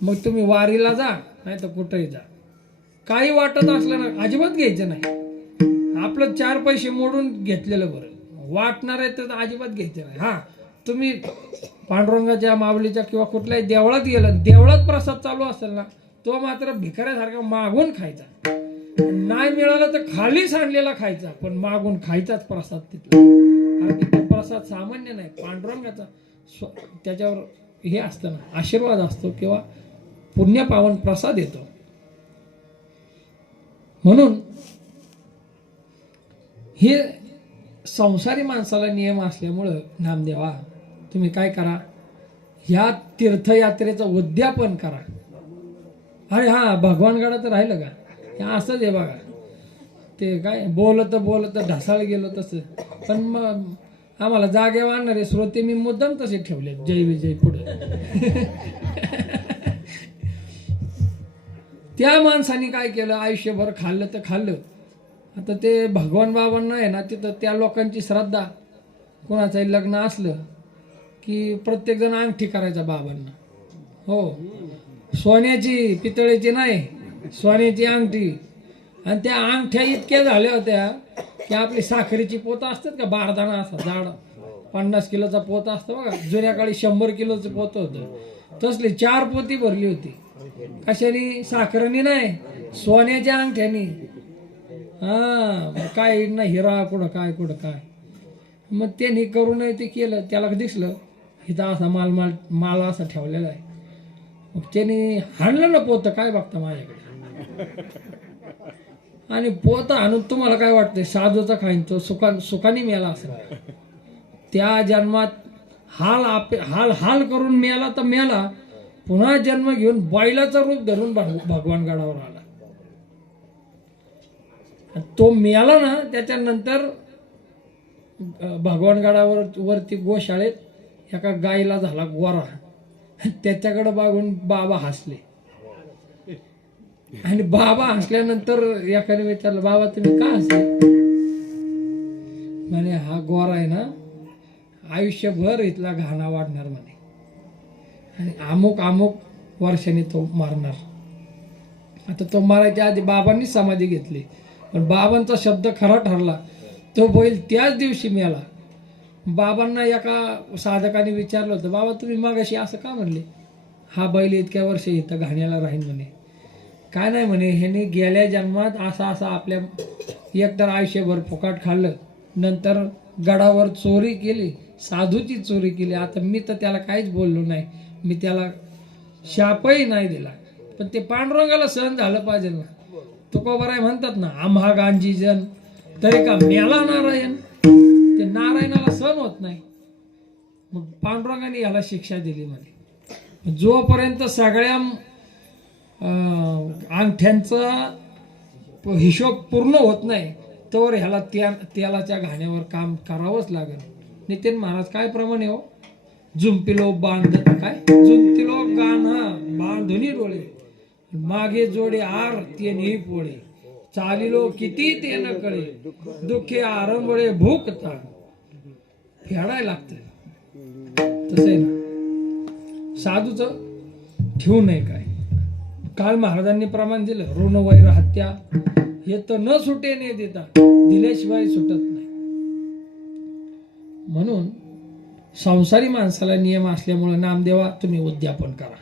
मग तुम्ही वारीला जा नाही तर कुठेही जा, काही वाटत असलं ना अजिबात घ्यायचं नाही. आपलं 4 पैसे मोडून घेतलेलं बरं. वाटणार आहे तर अजिबात घ्यायचं नाही. हा, तुम्ही पांडुरंगाच्या, माऊलीच्या किंवा कुठल्याही देवळात गेलं, देवळात प्रसाद चालू असेल ना, तो मात्र भिकाऱ्यासारखा मागून खायचा. नाही मिळालं तर खाली सांडलेला खायचा, पण मागून खायचाच प्रसाद तिथला. कारण तो प्रसाद सामान्य नाही, पांडुरंगाचा त्याच्यावर हे असतं ना, आशीर्वाद असतो किंवा पुण्य पावन प्रसाद येतो. म्हणून हे संसारी माणसाला नियम असल्यामुळं नामदेवा तुम्ही काय करा, ह्या तीर्थयात्रेचं उद्यापन करा. अरे हा, भगवानगडात राहिलं का, हे असंच आहे बघा. ते काय बोलत बोलत ढासाळ गेलो तसं. पण मग आम्हाला जागेवर आणणारे श्रोते मी मुद्दाम तसे ठेवले, जय विजय पुढे. त्या माणसाने काय केलं, आयुष्यभर खाल्लं तर खाल्लं. आता ते भगवान बाबांना आहे ना, तिथं त्या लोकांची श्रद्धा, कोणाचंही लग्न असलं की प्रत्येक जण अंगठी करायचा बाबांना. हो, सोन्याची, पितळेची नाही, सोन्याची अंगठी. आणि त्या अंगठ्या इतक्या झाल्या होत्या की आपली साखरेची पोतं असतात का, बारदाणा असा जाड 50 किलोचा पोत असतं बघा, जुन्या काळी 100 किलोचं पोतं होतं, तसली 4 पोती भरली होती. कशाने? साखरेने नाही, सोन्याच्या अंगठ्यानी. हा, काय ना हिरा कुठं काय कुठं काय. मग त्यांनी करू नये ते केलं. त्याला दिसलं इथं असा माल असा ठेवलेला आहे. मग त्यांनी हाणलं ना पोतं, काय बघता माझ्याकडे. आणि पोतं आणून तुम्हाला काय वाटतंय, साधूचा खाईन तो सुखाने मेला असं. त्या जन्मात हाल करून मेला तर मेला, पुन्हा जन्म घेऊन बैलाचं रूप धरून भगवानगडावर आला. तो मेला ना, त्याच्यानंतर भगवानगडावर वरती गोशाळेत एका गाईला झाला गोरा. त्याच्याकडे बघून बाबा हसले. आणि बाबा हसल्यानंतर एकाने विचारलं, बाबा तुम्ही का हसले? म्हणे हा गोरा आहे ना, आयुष्यभर इथला घाणा वाढणार म्हणे, आणि अमुक वर्षाने तो मारणार. आता तो मारायच्या आधी बाबांनी समाधी घेतली, पण बाबांचा शब्द खरा ठरला. तो बैल त्याच दिवशी मेला. बाबांना एका साधकाने विचारलं होतं, बाबा तुम्ही मागाशी असं का म्हणले? हा बैल इतक्या वर्ष इथं घाण्याला राहील म्हणे. काय नाही म्हणे, ह्याने गेल्या जन्मात असा आपल्या एकतर आयुष्यभर फुकाट खाल्लं, नंतर गडावर चोरी केली, साधूची चोरी केली. आता मी तर त्याला काहीच बोललो नाही, मी त्याला शापही नाही दिला, पण ते पांडुरंगाला सहन झालं पाहिजे ना. तुकोबाराय म्हणतात ना, आम्हा गांजी जन तरी का मेला नारायण. ते नारायणाला सहन होत नाही, मग पांडुरंगाने याला शिक्षा दिली म्हणे. जोपर्यंत सगळ्या अंगठ्यांचा हिशोब पूर्ण होत नाही तोवर ह्याला तेलाच्या घाण्यावर काम करावंच लागेल. नितीन महाराज काय प्रमाणे हो, झुंपिलो बांध काय झुंपिलो गाणा बांधुनी डोळे, मागे जोडे आर तेनी पोळे, चालिलो किती ते न कळे, दुःखे आरंभळे भूक ताण. फेडायला लागतं. तसं आहे ना, साधूचं ठेवू नये काय. काल महाराजांनी प्रमाण दिलं, ऋण वैर हत्या हे तर न सुटे ने देता, दिल्याशिवाय सुटत नाही. म्हणून संसारी माणसाला नियम असल्यामुळे नामदेवा तुम्ही उद्यापन करा.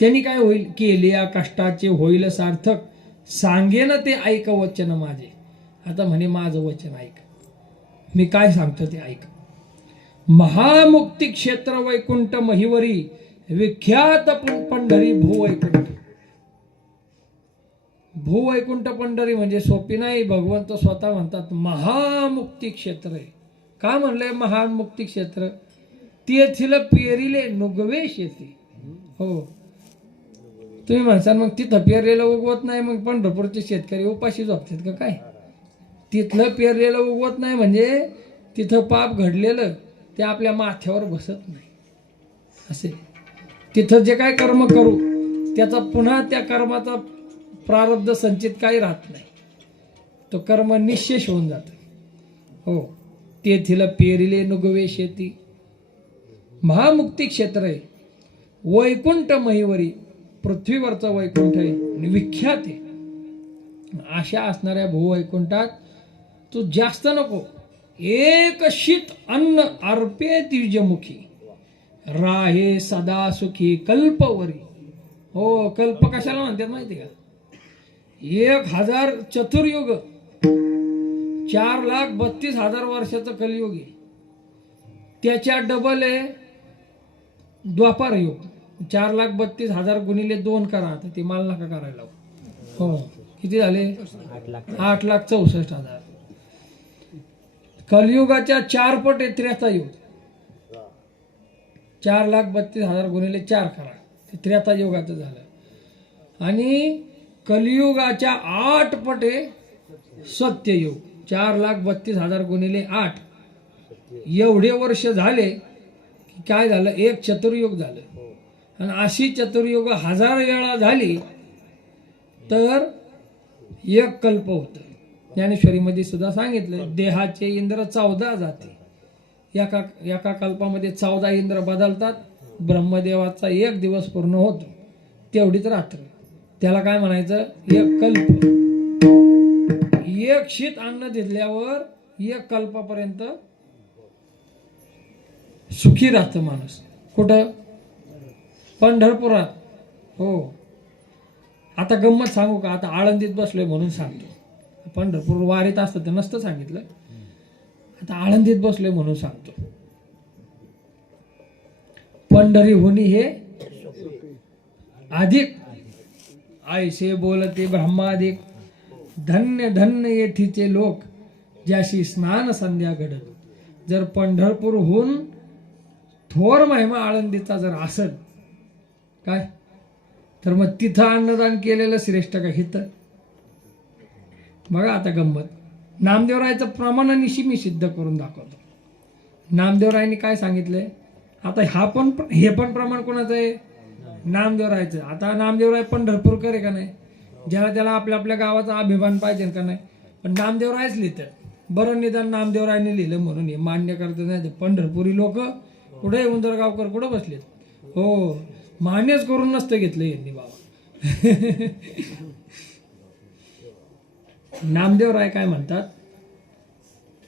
त्यांनी काय होईल, केल्या कष्टाचे होईल सार्थक, सांगेन ते ऐक वचन माझे. आता म्हणे माझं वचन ऐक, मी काय सांगतो ते ऐक. महामुक्ती क्षेत्र वैकुंठ महिवरी, विख्यात पंढरी भूवैकुंठ. भूवैकुंठ पंढरी म्हणजे सोपी नाही. भगवंत स्वतः म्हणतात महामुक्ती क्षेत्र आहे. का म्हणलंय महामुक्ती क्षेत्र? तेथील पेरिले नुगवे शेती. हो, तुम्ही म्हणसाल मग तिथं पेरलेलं उगवत नाही, मग पंढरपूरचे शेतकरी उपाशी झोपतात का काय? तिथलं पेरलेलं उगवत नाही म्हणजे तिथं पाप घडलेलं ते आपल्या माथ्यावर बसत नाही असे. तिथं जे काय कर्म करू त्याचा पुन्हा त्या कर्माचा प्रारब्ध संचित काही राहत नाही, तो कर्म निःशेष होऊन जात. हो, तेथील पेरिले नुगवे शेती. महामुक्ती क्षेत्र आहे, वैकुंठ महिवरी, पृथ्वीवरचं वैकुंठ आहे आणि विख्यात आहे. अशा असणाऱ्या भूवैकुंठात तू जास्त नको, एक शीत अन्न अर्पे द्विजमुखी, राहे सदा सुखी कल्पवरी. हो, कल्प कशाला म्हणतात माहिती का? 1000 चतुर्युग, 4,32,000 वर्षाचं कलियुग आहे. त्याच्या डबल आहे द्वापार युग. 4,32,000 गुणिले 2 करा, आता ते मला नका करायला. हो, किती झाले? 8,64,000. कलियुगाच्या 4 पट आहे त्रेतायुग. 4,32,000 गुणिले 4 करा, ते त्रेतायुगाचं झालं. आणि कलियुगाच्या 8 पट आहे सत्ययुग. 4,32,000 गुणिले 8, एवढे वर्ष झाले की काय झालं, एक चतुर्युग झालं. आणि अशी चतुर्युग 1000 वेळा झाली तर एक कल्प होतं. ज्ञानेश्वरीमध्ये सुद्धा सांगितलं, देहाचे इंद्र 14 जाती, एका कल्पामध्ये 14 इंद्र बदलतात. ब्रह्मदेवाचा 1 दिवस पूर्ण होतो, तेवढीच रात्र. त्याला काय म्हणायचं, एक कल्प. एक शीत अन्न दिल्यावर 1 कल्पापर्यंत सुखी राहतं माणूस. कुठं? पंढरपुरात. हो, आता गंमत सांगू का? आता आळंदीत बसलोय म्हणून सांगतो. पंढरपूर वारीत असतं तर नसतं सांगितलं, आता आळंदीत बसलोय म्हणून सांगतो. पंढरी होणी हे अधिक, ऐसे बोलते ब्रह्माधिक, धन्य धन्य येथीचे लोक, ज्याशी स्नान संध्या घडत. जर पंढरपूरहून थोर महिमा आळंदीचा जर असेल काय, तर मग तिथं अन्नदान केलेलं श्रेष्ठ का हिथं? बघा आता गंमत. नामदेवरायचं प्रमाणानिशी मी सिद्ध करून दाखवतो. नामदेवरायांनी काय सांगितलंय? आता हे पण प्रमाण कोणाचं आहे? नामदेवरायचं. आता नामदेवराय पंढरपूरकर आहे का नाही? ज्याला त्याला आपल्या आपल्या गावाचा अभिमान पाहिजे का नाही? पण नामदेवरायच लिहितात. बरं, निदान नामदेवरायने लिहिलं म्हणून हे मान्य करत नाही. पंढरपुरी लोक कुठे, उंदरगावकर कुठं बसलेत? हो, मान्यच करून नसतं घेतलं यांनी बाबा. नामदेवराय काय म्हणतात?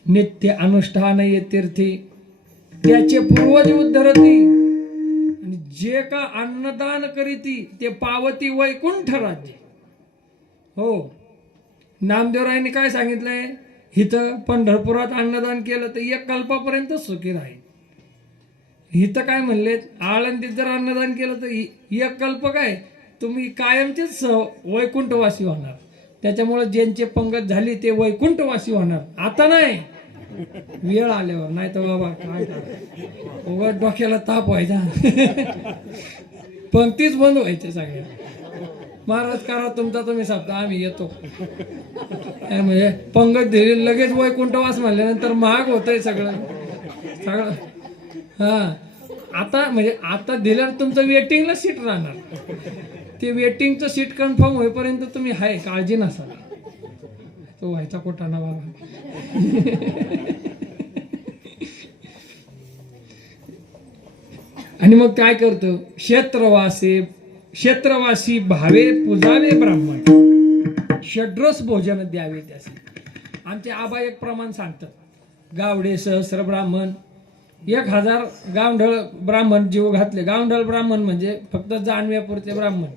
नित्य अनुष्ठान ये तीर्थी, त्याचे पूर्वज उद्धरती, आणि जे का अन्नदान करीती ते पावती वैकुंठ राज्य. हो, नामदेवरायांनी काय सांगितलंय? इथं पंढरपुरात अन्नदान केलं तर 1 कल्पापर्यंत सुखी राहील. इथं काय म्हणलेत? आळंदीत जर अन्नदान केलं तर 1 कल्प काय, तुम्ही कायमचेच वैकुंठवासी होणार. त्याच्यामुळे ज्यांची पंगत झाली ते वैकुंठवासी होणार. आता नाही, वेळ आल्यावर. नाही तर बाबा काय उगाच डोक्याला ताप व्हायचा. पंक्तीच बंद व्हायच्या सगळ्या. महाराज करा तुमचा, तुम्ही सांगता आम्ही येतो. म्हणजे पंगत दिली लगेच वैकुंठवास म्हणल्यानंतर महाग होतंय सगळं. हा, आता म्हणजे आता दिल्यावर तुमचं वेटिंगला सीट राहणार. ते वेटिंगचं सीट कन्फर्म होईपर्यंत तुम्ही हाय, काळजी नसाल. तो व्हायचा कोटाना बाबा. आणि मग काय करतो, क्षेत्रवासी भावे पुजावे ब्राह्मण, षड्रस भोजन द्यावे त्याचे. आमचे आबा एक प्रमाण सांगतात, गावडे सहस्र ब्राह्मण, 1000 गावढळ ब्राह्मण जीव घातले. गावढळ ब्राह्मण म्हणजे फक्त जाणव्यापुरते ब्राह्मण,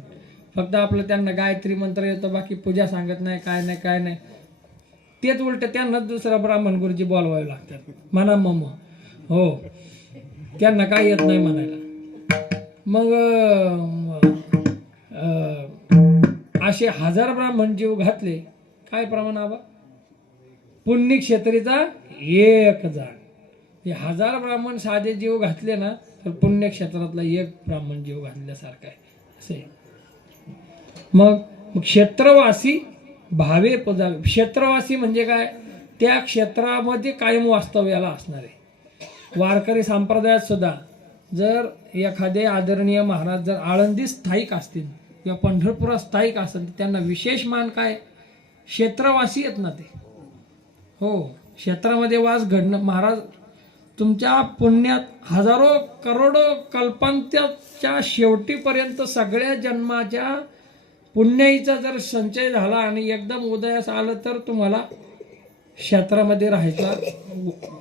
फक्त आपलं त्यांना गायत्री मंत्र येतो, बाकी पूजा सांगत नाही, काय नाही. तेच उलट त्यांना दुसरा ब्राह्मण गुरुजी बोलवावे लागतात, म्हणा मम. हो, त्यांना काय येत नाही म्हणायला. मग असे 1000 ब्राह्मण जीव घातले, काय प्रमाण आबा? पुण्यक्षेत्रीचा 1 जण. हे 1000 ब्राह्मण साधे जीव घातले ना, तर पुण्यक्षेत्रातला 1 ब्राह्मण जीव घातल्यासारखा आहे असे. मग क्षेत्रवासी भावे पुजावे. क्षेत्रवासी म्हणजे काय? त्या क्षेत्रामध्ये कायम वास्तव्याला असणारे. वारकरी संप्रदायात सुद्धा जर एखादे आदरणीय महाराज जर आळंदी स्थायिक असतील किंवा पंढरपुरात स्थायिक असतील, तर त्यांना विशेष मान काय? क्षेत्रवासी आहेत ना ते. हो, क्षेत्रामध्ये वास घडणं. महाराज तुमच्या पुण्यात हजारो करोडो कल्पांत्याच्या शेवटीपर्यंत सगळ्या जन्माच्या पुण्याईचा जर संचय झाला आणि एकदम उदयास आलं, तर तुम्हाला क्षेत्रामध्ये राहायचा,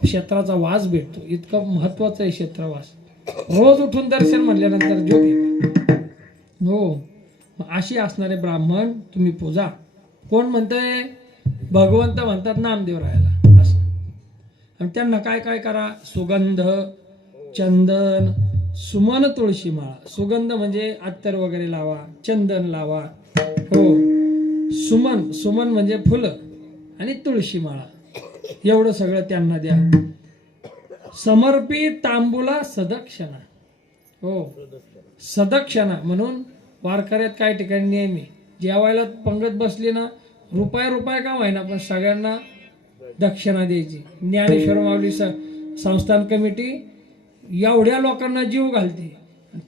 क्षेत्राचा वास भेटतो. इतकं महत्वाचं आहे क्षेत्रवास. रोज उठून दर्शन म्हणल्यानंतर ज्योती. हो, अशी असणारे ब्राह्मण तुम्ही पूजा. कोण म्हणतंय? भगवंत म्हणतात नामदेव राहायला असं. आणि त्यांना काय काय करा? सुगंध, चंदन, सुमन, तुळशी माळा. सुगंध म्हणजे अत्तर वगैरे लावा, चंदन लावा. हो, सुमन म्हणजे फुलं, आणि तुळशी माळा, एवढं सगळं त्यांना द्या. समर्पित तांबुला सदक्षिणा. हो, सदक्षिणा म्हणून वारकऱ्यात काही ठिकाणी नेहमी जेवायला पंगत बसली ना, रुपया का व्हायना पण सगळ्यांना दक्षिणा द्यायची. ज्ञानेश्वर माऊली संस्थान कमिटी एवढ्या लोकांना जीव घालते,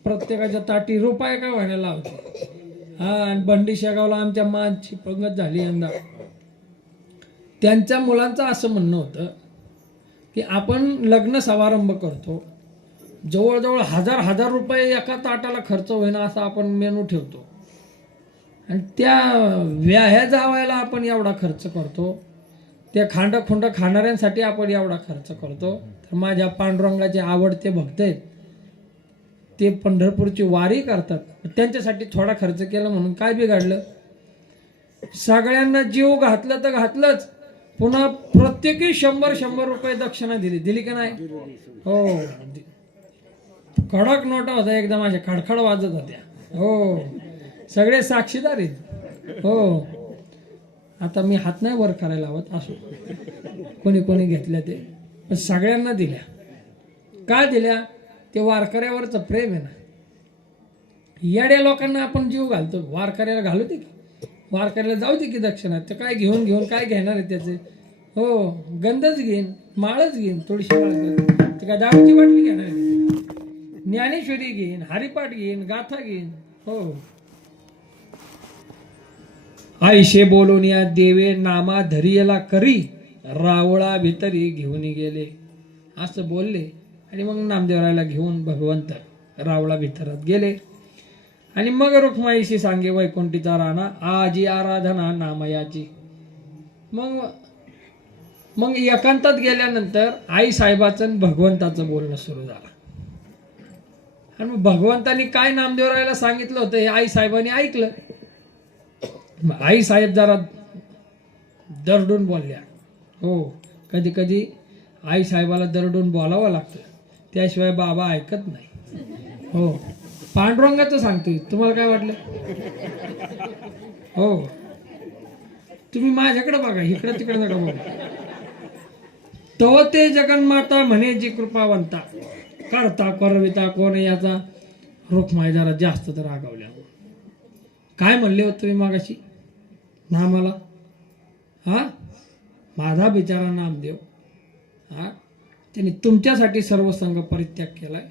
प्रत्येकाच्या ताटी रुपया का व्हायला लावते. हा, आणि बंडी शेगावला आमच्या मानची पंगत झाली यंदा. त्यांच्या मुलांचं असं म्हणणं होतं की आपण लग्न समारंभ करतो, जवळजवळ 1000 रुपये एका ताटाला खर्च होईना असा आपण मेनू ठेवतो, आणि त्या व्याह्या जावायला आपण एवढा खर्च करतो, त्या खांड खाणाऱ्यांसाठी आपण एवढा खर्च करतो. तर माझ्या पांडुरंगाचे आवडते भक्त आहेत, ते पंढरपूरची वारी करतात, त्यांच्यासाठी थोडा खर्च केला म्हणून काय बिघडलं? सगळ्यांना जीव घातलं तर घातलंच, पुन्हा प्रत्येकी 100 रुपये दक्षिणा दिली का नाही? हो, कडक नोटा होत्या एकदम, अशा खडखड वाजत होत्या. हो, सगळे साक्षीदार आहेत. हो, आता मी हात नाही वर करायला हवत, असो कोणी घेतल्या ते, पण सगळ्यांना दिल्या. काय दिल्या? ते वारकऱ्यावरचं प्रेम आहे ना. येड्या लोकांना आपण जीव घालतो, वारकऱ्याला घालू दे की, वारकऱ्याला जाऊ दे की दक्षिणा. ते काय घेऊन काय घेणार आहे त्याचे? हो, गंधच घेईन, माळच घेईन, थोडीशी माळ घेईन, ते काय दारूची बाटली घेणार आहे? ज्ञानेश्वरी घेईन, हरिपाठ घेईन, गाथा घेईन. हो, आईशे बोलून या देवे नामा धरियला करी, रावळा भितरी घेऊन गेले असं बोलले. आणि मग नामदेवरायला घेऊन भगवंत रावळा भितरात गेले. आणि मग रुक्माईशी सांगे वैकुंठीचा राणा, आजी आराधना नामयाची. मग एकांतात गेल्यानंतर आई साहेबाचं आणि भगवंताचं बोलणं सुरू झालं. आणि मग भगवंतानी काय नामदेवरायला सांगितलं होतं हे आई साहेबांनी ऐकलं. मग आई साहेब जरा दरडून बोलल्या. हो, कधी कधी आई साहेबाला दरडून बोलावं लागतं, त्याशिवाय बाबा ऐकत नाही. हो, पांडुरंगाचं सांगतोय, तुम्हाला काय वाटलं? हो, तुम्ही माझ्याकडे बघा, इकडे तिकडे नका बघा. तो ते जगन्माता म्हणे जी कृपावंता, करता करविता कोण याचा. रुक्माई जरा जास्त तर रागावल्या. काय म्हणले होते तुम्ही मागाशी नामाला? हा, माझा बिचारा नामदेव, हा, त्यांनी तुमच्यासाठी सर्व संघ परित्याग केलाय,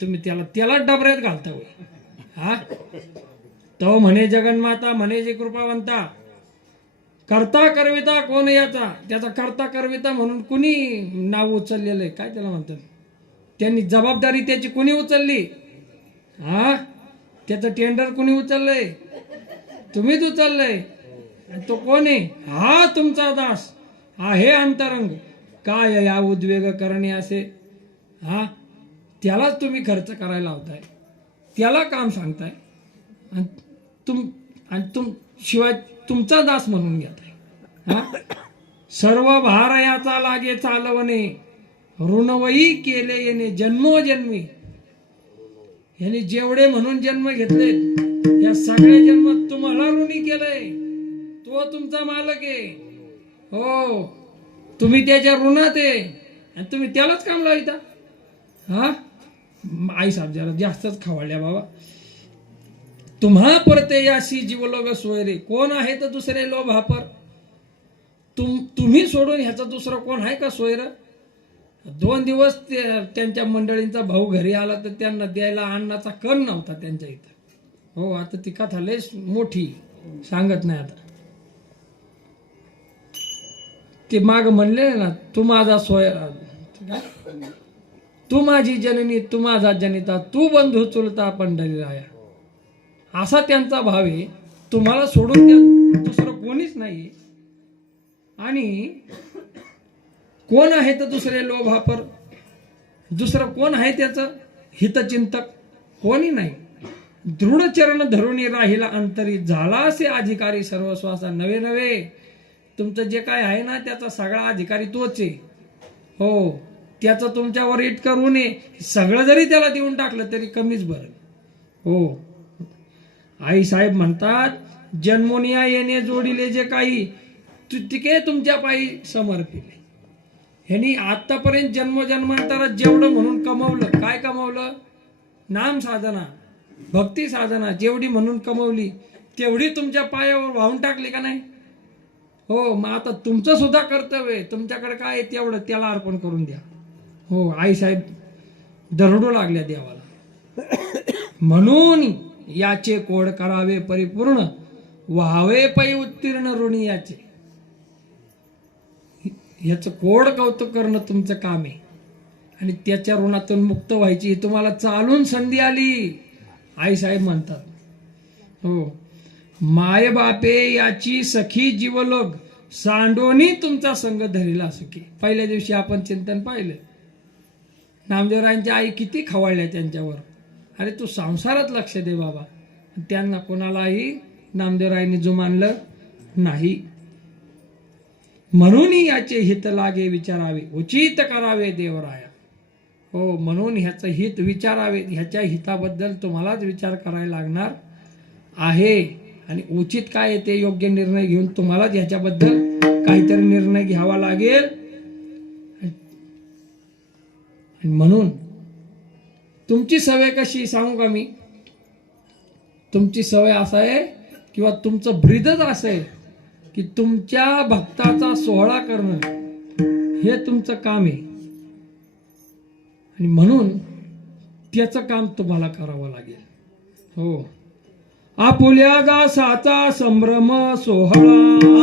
तुम्ही त्याला डबऱ्यात घालता होय. हा, तो म्हणे जगन्माता म्हणे जी कृपावंता, करता करविता कोण याचा. त्याचा करता करविता म्हणून कुणी नाव उचललेलं आहे? काय त्याला म्हणतात? त्यांनी जबाबदारी त्याची कुणी उचलली? हा त्याचं टेंडर कोणी उचललंय? तुम्हीच उचललंय. आणि तो कोण आहे? हा तुमचा दास आहे अंतरंग. काय या उद्वेग करणे असे? हा त्यालाच तुम्ही खर्च करायला लावताय, त्याला काम सांगताय आणि तुम शिवाय तुमचा दास म्हणून घेताय. हा सर्व भार याचा लागे चालवणे, ऋणवई केले येणे जन्मोजन्मी. यांनी जेवढे म्हणून जन्म घेतले या सगळ्या जन्मात तुम्हाला ऋणी केलंय. तो तुमचा मालक आहे. हो तुम्ही त्याच्या ऋणात आहे आणि तुम्ही त्यालाच काम लाविता. हा आई साहेब जरा जास्तच खवळल्या बाबा. तुम्हा परते याशी जीवलोग सोयरे. कोण आहे तर दुसरे लोभ हापर. तुम्ही सोडून ह्याचा दुसरा कोण आहे का सोयर? 2 दिवस त्यांच्या मंडळींचा भाऊ घरी आला तर त्यांना द्यायला अन्नाचा कण नव्हता त्यांच्या इथं. हो आता ती कथा लय मोठी सांगत नाही आता. ते माग म्हणले ना, तू माझा सोयर, तू माझी जननी, तू माझा जनिता, तू बंधू चुलता पंढरी राया. असा त्यांचा भाव आहे. तुम्हाला सोडून त्या दुसरं कोणीच नाही. आणि कोण आहे तर दुसरे लोभापर. दुसरं कोण आहे त्याचं हितचिंतक? कोणी नाही. दृढ चरण धरुणी राहिला अंतरी, झाला असे अधिकारी सर्वस्वासा. नवे नवे तुमचं जे काय आहे ना त्याचा सगळा अधिकारी तोच आहे. हो त्याचं तुमच्यावर इतकं ऋण आहे, सगळं जरी त्याला देऊन टाकलं तरी कमीच बरं. हो आई साहेब म्हणतात, जन्मोनिया येणे जोडिले जे काही तिके तुमच्या पायी समर्पिले. ह्यांनी आतापर्यंत जन्मजन्मांतरात जेवढं म्हणून कमवलं, काय कमवलं? नाम साधना, भक्ती साधना जेवढी म्हणून कमवली तेवढी तुमच्या पायावर वाहून टाकली का नाही? हो मग आता तुमचं सुद्धा कर्तव्य आहे. तुमच्याकडे काय आहे तेवढं त्याला अर्पण करून द्या. हो आई साहेब दरडू लागल्या देवाला. म्हणून याचे कोड करावे परिपूर्ण, व्हावे पै उत्तीर्ण ऋणी याचे. याचं कोड कौतुक करणं तुमचं काम आहे आणि त्याच्या ऋणातून मुक्त व्हायची तुम्हाला चालून संधी आली. आई साहेब म्हणतात, हो माय बापे याची सखी जीवलोग, सांडोनी तुमचा संग धरिला सुखी. पहिल्या दिवशी आपण चिंतन पाहिलं, नामदेवरायांच्या आई किती खवळल्या त्यांच्यावर. अरे तू संसारात लक्ष दे बाबा. त्यांना कोणालाही नामदेवरायांनी जुमानलं नाही. म्हणून याचे हित लागे विचारावे, उचित करावे देवराया. हो म्हणून ह्याचं हित विचारावे. ह्याच्या हिताबद्दल तुम्हालाच विचार करायला लागणार आहे आणि उचित काय आहे ते योग्य निर्णय घेऊन तुम्हालाच ह्याच्याबद्दल काहीतरी निर्णय घ्यावा लागेल. म्हणून तुमची सवय कशी सांगू का मी? तुमची सवय असं आहे किंवा तुमचं ब्रीदच असं आहे की तुमच्या भक्ताचा सोहळा करणं हे तुमचं काम आहे आणि म्हणून त्याचं काम तुम्हाला करावं लागेल. हो आपुल्या दासाचा संभ्रम सोहळा,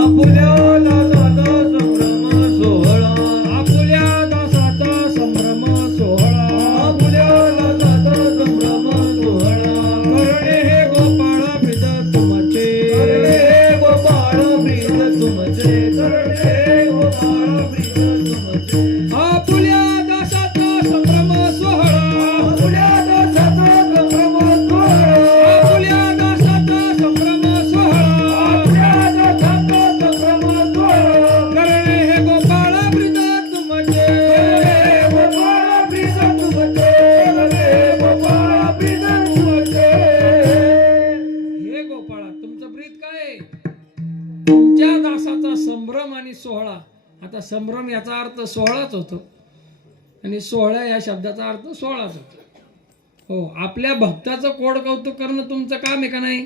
आपुल्या दासाचा संभ्रम सोहळा, आपुल्या दासाचा संभ्रम सोहळा, आपुल्या दासाचा संभ्रम सोहळा. करणे हे गोपाळ ब्रीद तुमचे, करणे हे गोपाळ ब्रीद तुमचे, करणे हे गोपाळ ब्रीद तुमचे. आपुल्या दासाचा संभ्रम सोहळा, आपुल्या दासाचा संभ्रम सोहळा, आपुल्या दासाचा संभ्रम सोहळा, आपुल्या दासाचा संभ्रम सोहळा. करणे हे गोपाळ ब्रीद तुमचे, करणे हे गोपाळ ब्रीद तुमचे, करणे हे गोपाळ ब्रीद तुमचे. हे गोपाळा तुमचं ब्रीद काय आहे? तुमच्या दासाचा संभ्रम आणि सोहळा. आता संभ्रम याचा अर्थ सोहळाच होतो आणि सोहळा या शब्दाचा अर्थ सोहळाच होतो. हो आपल्या भक्ताचं कोड कौतुक करणं तुमचं काम आहे का नाही?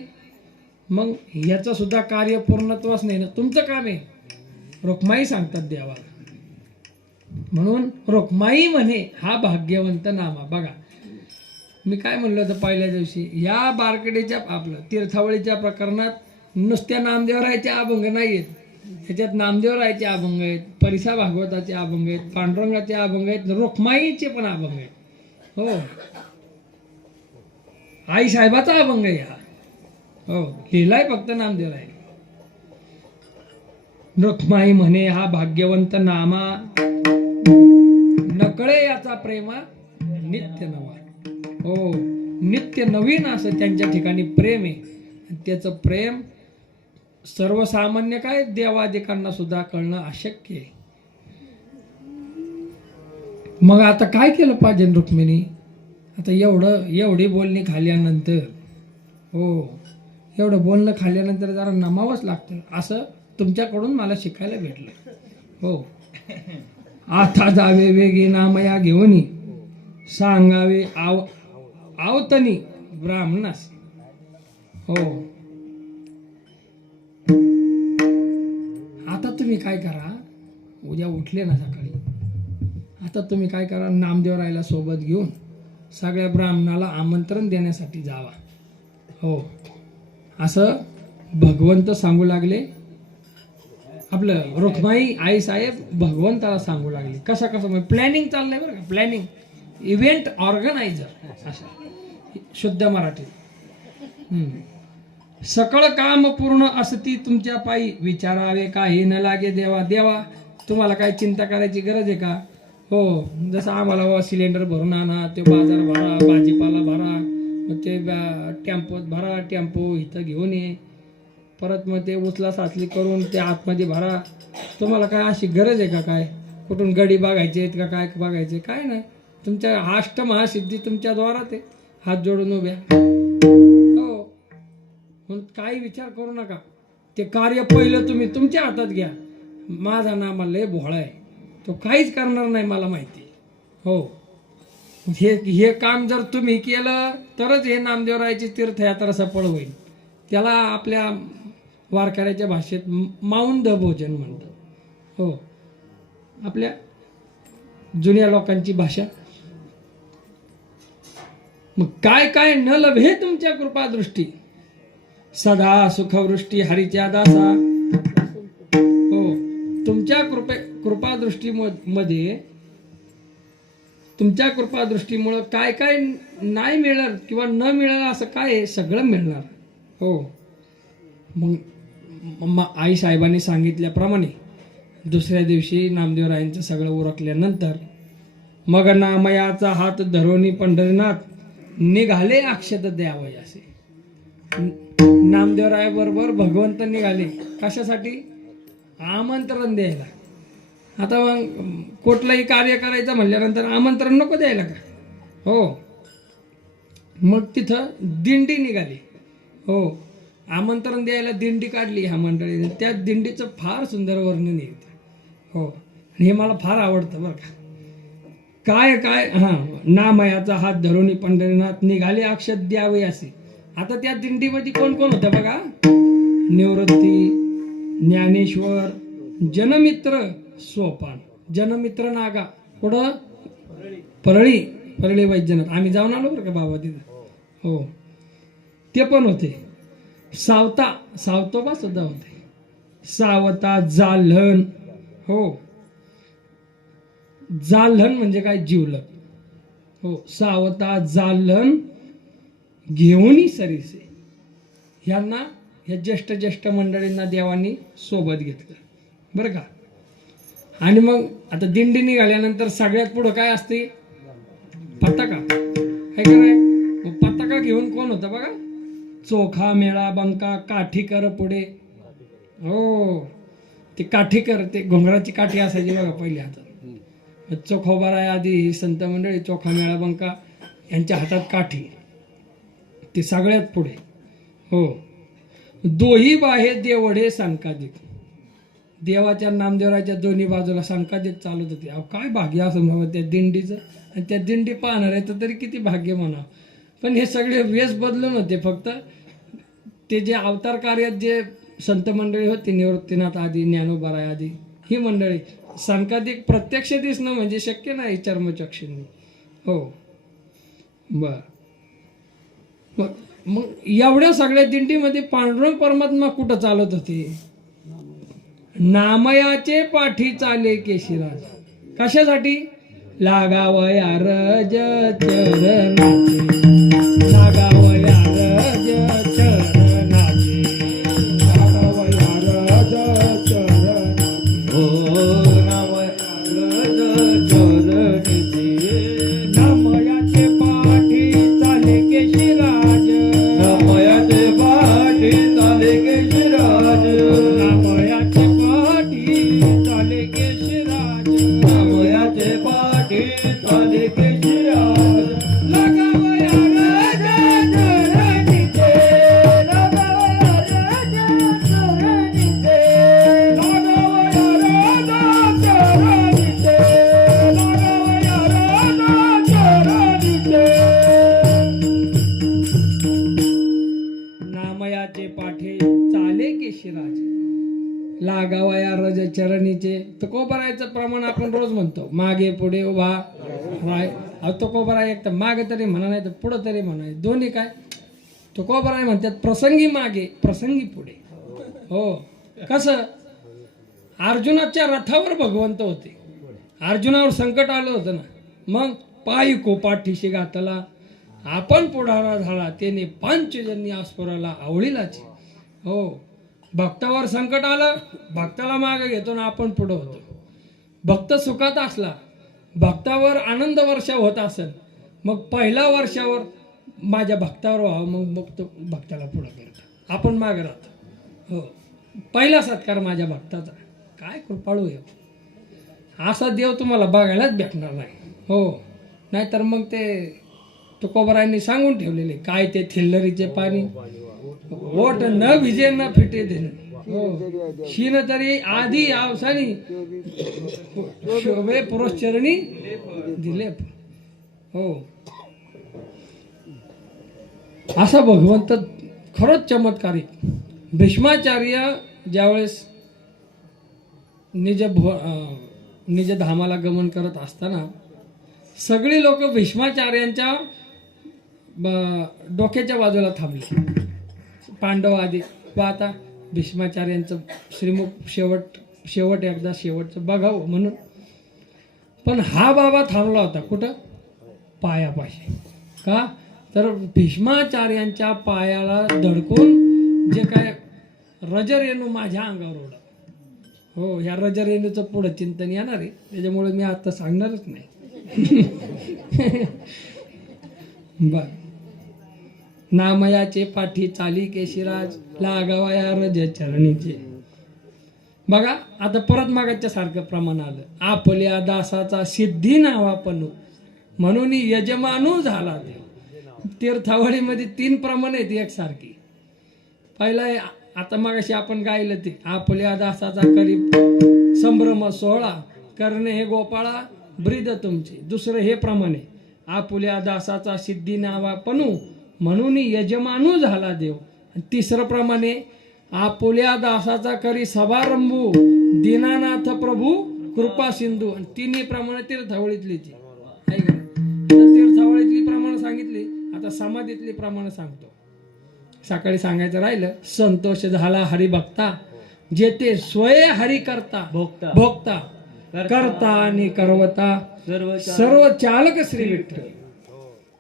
मग याचं सुद्धा कार्य पूर्णत्वास नाही ना तुमचं काम आहे. रुक्माई सांगतात देवाला. म्हणून रुक्माई म्हणे हा भाग्यवंत नामा. बघा मी काय म्हणलं होतं पहिल्या दिवशी, या बारकडेच्या आपलं तीर्थावळीच्या प्रकरणात नुसत्या नामदेवरायाचे अभंग नाही आहेत. ह्याच्यात नामदेवरायाचे अभंग आहेत, परिसा भागवताचे अभंग आहेत, पांडुरंगाचे अभंग आहेत, रुक्माईचे पण अभंग आहेत. हो आई साहेबाचा अभंग आहे हा. हो, लिहिलाय फक्त नामदेवराय. रुक्माई म्हणे हा भाग्यवंत नामा, नकळे याचा प्रेमा नित्य नवा. हो, नित्य नवीन असं त्यांच्या ठिकाणी प्रेम आहे. आणि त्याचं प्रेम सर्वसामान्य काय देवादिकांना सुद्धा कळणं अशक्य आहे. मग आता काय केलं पाहिजे रुक्मिणी? आता एवढी बोलणी खाल्ल्यानंतर, हो, एवढं बोलणं खाल्ल्यानंतर जरा नमावंच लागतं. असं तुमच्याकडून मला शिकायला भेटलं. हो, आता जावे वेगी नामया घेऊनी, सांगावे आवतनी ब्राह्मणास. हो, आता तुम्ही काय करा, उद्या उठले ना सकाळी, आता तुम्ही काय करा, नामदेवरायला सोबत घेऊन सगळ्या ब्राह्मणाला आमंत्रण देण्यासाठी जावा. हो, असं भगवंत सांगू लागले. आपलं रुक्माई आई साहेब भगवंताला सांगू लागले. कसं प्लॅनिंग चाललंय बरं का, प्लॅनिंग, इव्हेंट ऑर्गनायझर असं शुद्ध मराठीत. सकळ काम पूर्ण असती तुमच्या पायी, विचारावे काही न लागे देवा. देवा, तुम्हाला काय चिंता करायची गरज आहे का? हो, जसं आम्हाला सिलेंडर भरून आणा, ते बाजार भरा, भाजीपाला भरा, मग ते टेम्पोत भरा, टेम्पो इथं घेऊन ये, परत मग ते उचला साचली करून ते आतमध्ये भरा. तुम्हाला काय अशी गरज आहे का? काय कुठून गडी बघायचे आहेत का? काय बघायचे? काय नाही, तुमच्या अष्टमहासिद्धी तुमच्या द्वारात आहे. हात जोडून उभ्या. हो, म्हणून काही विचार करू नका. ते कार्य पहिलं तुम्ही तुमच्या हातात घ्या. माझा नामा लय भोळा आहे, तो काहीच करणार नाही, मला माहिती. हो, हे काम जर तुम्ही केलं तरच हे नामदेवरायाची तीर्थयात्रा सफळ होईल. त्याला आपल्या वारकऱ्याच्या भाषेत माऊंद भोजन म्हणतात. हो, आपल्या जुन्या लोकांची भाषा. मग काय काय न लभे तुमच्या कृपादृष्टी, सदा सुखवृष्टी हरीच्या दासा. हो, तुमच्या कृपादृष्टीमध्ये, तुमच्या कृपादृष्टीमुळं काय काय नाही मिळणार किंवा न मिळणार असं काय आहे, सगळं मिळणार. हो, मग आई साहेबांनी सांगितल्याप्रमाणे दुसऱ्या दिवशी नामदेवरायांचं सगळं उरकल्यानंतर मग नामयाचा हात धरोनी पंढरीनाथ निघाले अक्षत द्यावयासे. नामदेवराय बरोबर भगवंत निघाले. कशासाठी? आमंत्रण द्यायला. आता मग कुठलंही कार्य करायचं म्हणल्यानंतर आमंत्रण नको द्यायला का? हो, मग तिथं दिंडी निघाली. हो, आमंत्रण द्यायला दिंडी काढली ह्या मंडळीने. त्या दिंडीचं फार सुंदर वर्णन येतं. हो, हे मला फार आवडतं बरं का. काय काय नामयाचा हात धरून पंढरीनाथ निघाले अक्षत द्यावे असे. आता त्या दिंडीमध्ये कोण कोण होतं बघा? निवृत्ती, ज्ञानेश्वर, जनमित्र, सोपान. जनमित्र नागा पुढं परळी वैद्यनाथ. आम्ही जाऊन आलो बरं का बाबा तिथं. हो, ते पण होते. सावतोबा सुद्धा होते. सावता, जाल्हन. हो, जाल्हन म्हणजे काय? जीवलग. हो, सावता, जाल्हन घेऊनी सरीसे. ह्यांना, ह्या ज्येष्ठ मंडळींना देवांनी सोबत घेतलं बरं का. आणि मग आता दिंडी निघाल्यानंतर सगळ्यात पुढं काय असते? पताका आहे का नाही? मग पताका घेऊन कोण होतं बघा? चोखा, मेळा, बंका, काठीकर पुढे. हो, ते काठीकर, ते घोंगराची काठी असायची बघा पहिल्या हातात. चोखोबाराय आधी संत मंडळी, चोखा, मेळा, बंका यांच्या हातात काठी, ते सगळ्यात पुढे. हो, दोही बाहे देवढे संकादिक. देवाच्या नामदेवराच्या दोन्ही बाजूला संकादिक चालत होते. अहो, काय भाग्य असं म्हणावं त्या दिंडीचं. आणि त्या दिंडी पाहणार आहे तर तरी किती भाग्य म्हणावं. पण हे सगळे वेश बदलून होते. फक्त ते जे अवतार कार्यात जे संत मंडळी होती, निवृत्तीनाथ आदी, ज्ञानोबाराय आदी, ही मंडळी संकादिक प्रत्यक्ष दिसणं म्हणजे शक्य नाही चर्मचक्षुंनी. हो, बर. मग एवढ्या सगळ्या दिंडीमध्ये पांडुरंग परमात्मा कुठं चालत होते? नामयाचे पाठी चाले केशिराज. कशासाठी? लागावया रज चरणाचे, लागावया चाले केशिराज लागावया राजा चरणीचे लागावया राजा चरणीचे लागावया राजा चरणीचे लागावया राजा चरणीचे नामयाचे पाठे चाले केशिराज लागावया रज चरणीचे. तुकोबरायचं प्रमाण आपण रोज म्हणतो, मागे पुढे उभा राय. तुकोबराय एक तर मागे तरी म्हणा, नाही तर पुढं तरी म्हणा, दोन्ही काय. तुकोबराय म्हणतात प्रसंगी मागे प्रसंगी पुढे. हो, कसं अर्जुनाच्या रथावर भगवंत होते, अर्जुनावर संकट आलं होतं ना, मग पायी कोपाठीशी घातला आपण पुढारा झाला त्याने पंचजन्य आस्फोराला आवळीलाच. हो, भक्तावर संकट आलं, भक्ताला मागे घेतो ना आपण पुढं होतो. भक्त सुखात असला, भक्तावर आनंद वर्षाव होत असेल, मग पहिल्या वर्षावर माझ्या भक्तावर व्हावं, मग बघतो भक्ताला पुढं करतो, आपण मागे राहतो. हो, पहिला सत्कार माझ्या भक्ताचा. काय कृपाळू आहे, असा देव तुम्हाला बघायलाच भेटणार नाही. हो, नाहीतर मग ते तुकोबरायांनी सांगून ठेवलेले काय ते थिल्लरीचे पाणी ओट न विजे न फिटे देणे. हो, शीन तरी आधी आवसानी शोभे पुरश्चरणी दिले. हो, असा भगवंत खरंच चमत्कारिक. भीष्माचार्य ज्यावेळेस निज धामाला गमन करत असताना सगळी लोक भीष्माचार्यांच्या डोक्याच्या बाजूला थांबले. पांडव आधी आता भीष्माचार्यांचं श्रीमुख शेवट एकदा शेवटचं बघावं म्हणून. पण हा बाबा थांबला होता कुठं, पायापाशी. का तर भीष्माचार्यांच्या पायाला धडकून जे काय रजरेणू माझ्या अंगावर ओढा. हो, ह्या रजरेणूचं पुढं चिंतन येणार आहे, त्याच्यामुळे मी आता सांगणारच नाही. बर, नामयाचे पाठी चाली केशिराज लागावया रज चरणीचे. बघा आता परत मागाच्या सारखं प्रमाण आलं. आपल्या दासाचा सिद्धी नावापणू म्हणून यजमानू झाला देव. तीर्थावळीमध्ये 3 प्रमाण आहेत एकसारखी. पहिला आता मागाशी आपण गायलं ते आपल्या दासाचा करी संभ्रम सोहळा करणे हे गोपाळा ब्रीद तुमचे. दुसरं हे प्रमाणे आपुल्या दासाचा सिद्धी नावापणू म्हणून यजमानू झाला देव. तिसरं प्रमाणे आपुल्या दासाचा करी सभारंभू दीनानाथ प्रभू कृपा सिंधू. आणि 3 प्रमाणे तीर्थावळीतली तीर्थावळीतली प्रमाण सांगितली. आता समाधीतली प्रमाण सांगतो. सकाळी सांगायचं राहिलं, संतोष झाला हरिभक्ता जेते स्वय हरि करता भोक्ता करता आणि करवता सर्व चालक श्री विठ्ठल.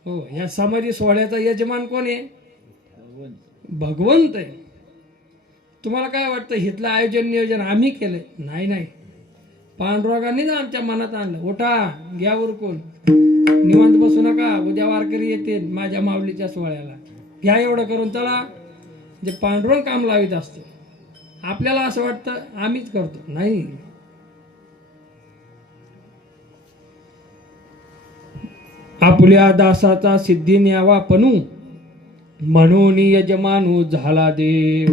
हो, या समाधी सोहळ्याचा यजमान कोण आहे, भगवंत आहे. तुम्हाला काय वाटतं हिथलं आयोजन नियोजन आम्ही केलंय? नाही, पांडुरंगांनीच आमच्या मनात आणलं. उठा, घ्या उरकून, निवांत बसू नका, उद्या वारकरी येते माझ्या माऊलीच्या सोहळ्याला, घ्या एवढं करून चला. जे पांडुरंग काम लावित असतो, आपल्याला असं वाटतं आम्हीच करतो. नाही, आपल्या दासाचा सिद्धी न्यावा पणू म्हणून यजमानू झाला देव.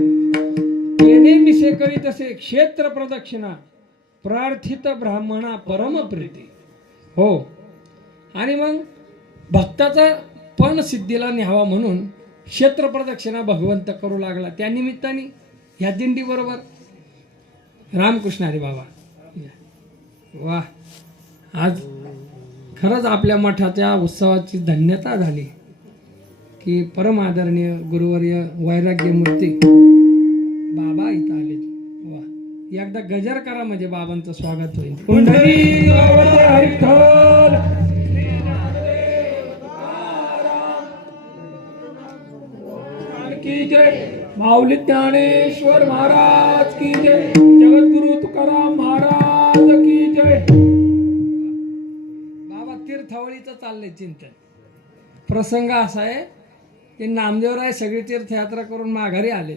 येणे मिसे करी तसे क्षेत्र प्रदक्षिणा प्रार्थित ब्राह्मणा परम प्रीती. हो, आणि मग भक्ताचा पण सिद्धीला न्यावा म्हणून क्षेत्र प्रदक्षिणा भगवंत करू लागला. त्या निमित्ताने ह्या दिंडी बरोबर रामकृष्ण हरी बाबा. वा, आज खरंच आपल्या मठाच्या उत्सवाची धन्यता झाली की परम आदरणीय गुरुवर्य वैराग्य मूर्ती बाबा इथं आले. वा, एकदा गजर करा म्हणजे बाबांचं स्वागत होईल. पुंडरी विठ्ठल की जय. माऊली ज्ञानेश्वर महाराज की जय. जगद्गुरु तुकाराम महाराज की जय. बाबा तीर्थावळीचं चाललंय चिंतन. प्रसंग असा आहे की नामदेवराय सगळी तीर्थयात्रा करून माघारी आले.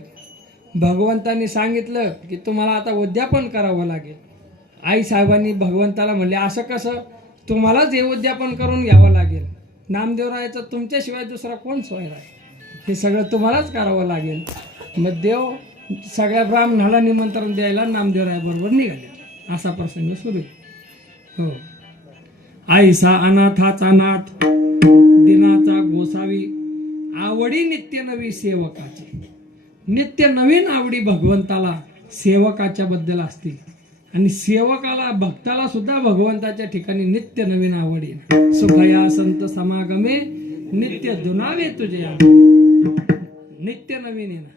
भगवंतांनी सांगितलं की तुम्हाला आता उद्यापन करावं लागेल. आई साहेबांनी भगवंताला म्हणले, असं कसं, तुम्हालाच हे उद्यापन करून घ्यावं लागेल. नामदेवरायाचं तुमच्याशिवाय दुसरा कोण सोयरा आहे? हे सगळं तुम्हालाच करावं लागेल. मग देव सगळ्या ब्राह्मणाला निमंत्रण द्यायला नामदेवरायाबरोबर निघाले. असा प्रसंग सुरू आहे. हो. आईसा अनाथाचा नाथ दिनाचा गोसावी आवडी नित्य नवी सेवकाची. नित्य नवीन आवडी भगवंताला सेवकाच्या बद्दल असतील आणि सेवकाला भक्ताला सुद्धा भगवंताच्या ठिकाणी नित्य नवीन आवडी. सुखया संत समागमे नित्य दुनावे तुझे. नित्य नवीन आहे ना.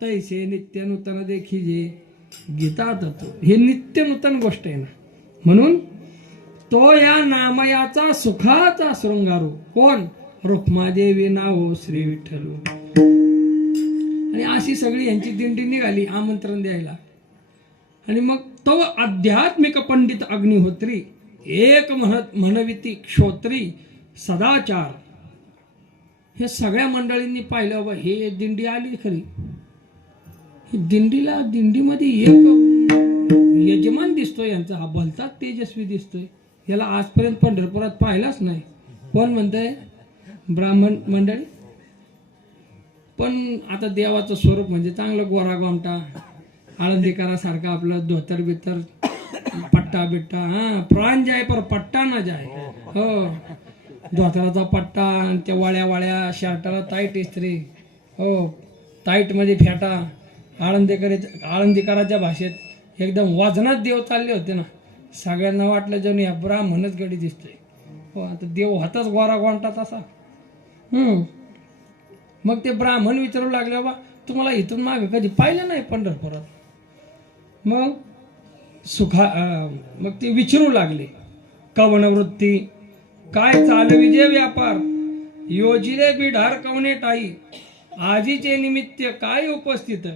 तैसे नित्य नूतन देखी जे गीता तत्व. हे नित्य नूतन गोष्ट आहे ना. म्हणून तो या नामयाचा सुखाचा शृंगारू कोण? रुक्मादेवी नाव श्री विठ्ठल. आणि अशी सगळी यांची दिंडी निघाली आमंत्रण द्यायला. आणि मग तो आध्यात्मिक पंडित अग्निहोत्री एक म्हणविती क्षोत्री सदाचार. हे सगळ्या मंडळींनी पाहिलं बाबा हे दिंडी आली खरी. दिंडीमध्ये एक यजमान दिसतोय यांचा. हा भलताच तेजस्वी दिसतोय. याला आजपर्यंत पंढरपुरात पाहिलाच नाही. कोण म्हणतंय? ब्राह्मण मंडळी. पण आता देवाचं स्वरूप म्हणजे चांगलं गोरा गोमटा आळंदीकरासारखा आपलं धोतर बितर पट्टा बिट्टा. हा प्राण जाय पर पट्टा ना जाय. हो. धोतराचा पट्टा आणि त्या वाळ्या शर्टाला टाईट इस्त्री. हो. टाईट मध्ये फेटा. आळंदीकराच्या भाषेत एकदम वजनात देव चालले होते ना. सगळ्यांना वाटलं जणू या ब्राह्मणच गडी दिसतोय. हो. आता देव हातच गोरा गोमटा तसा. मग ते ब्राह्मण विचारू लागले बाबा तुम्हाला इथून मागे कधी पाहिलं नाही पंढरपुरात. मग मग ते विचारू लागले कवन वृत्ती काय चालविजे व्यापार योजिले बिढार कवने टाई आजीचे निमित्त काय उपस्थित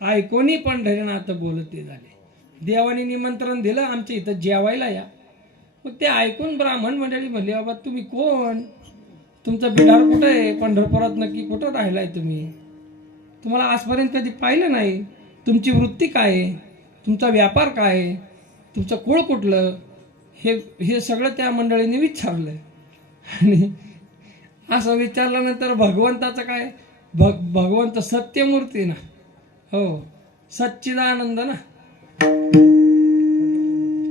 ऐकोनी पंढरीनाथ बोलते झाले. देवाने निमंत्रण दिलं आमच्या इथं जेवायला या. मग ते ऐकून ब्राह्मण मंडळी म्हणले बाबा तुम्ही कोण? तुमचा बिढार कुठं आहे? पंढरपुरात नक्की कुठं राहिलाय तुम्ही? तुम्हाला आजपर्यंत कधी पाहिलं नाही. तुमची वृत्ती काय आहे? तुमचा व्यापार काय आहे? तुमचं कुळ कुठलं? हे सगळं त्या मंडळींनी विचारलं. आणि असं विचारल्यानंतर भगवंताचं काय? भगवंत सत्यमूर्ती ना. हो. सच्चिदानंद ना.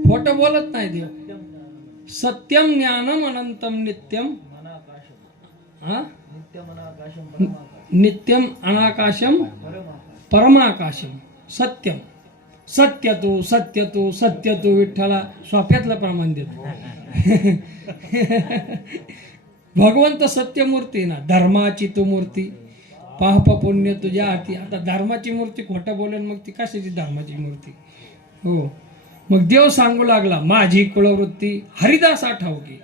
खोटं बोलत नाही देव. सत्यम ज्ञानम अनंतम नित्यम नित्यम अनाकाशम परमाकाशम सत्यम. सत्य तू विठ्ठला सोप्यातलं प्रमाण देतो. भगवंत सत्यमूर्ती ना. धर्माची तू मूर्ती पाप पुण्य तुझ्या हाती. आता धर्माची मूर्ती खोटं बोलेन मग ती कशाची धर्माची मूर्ती? हो. मग देव सांगू लागला माझी कुळवृत्ती हरिदासा ठाऊकी.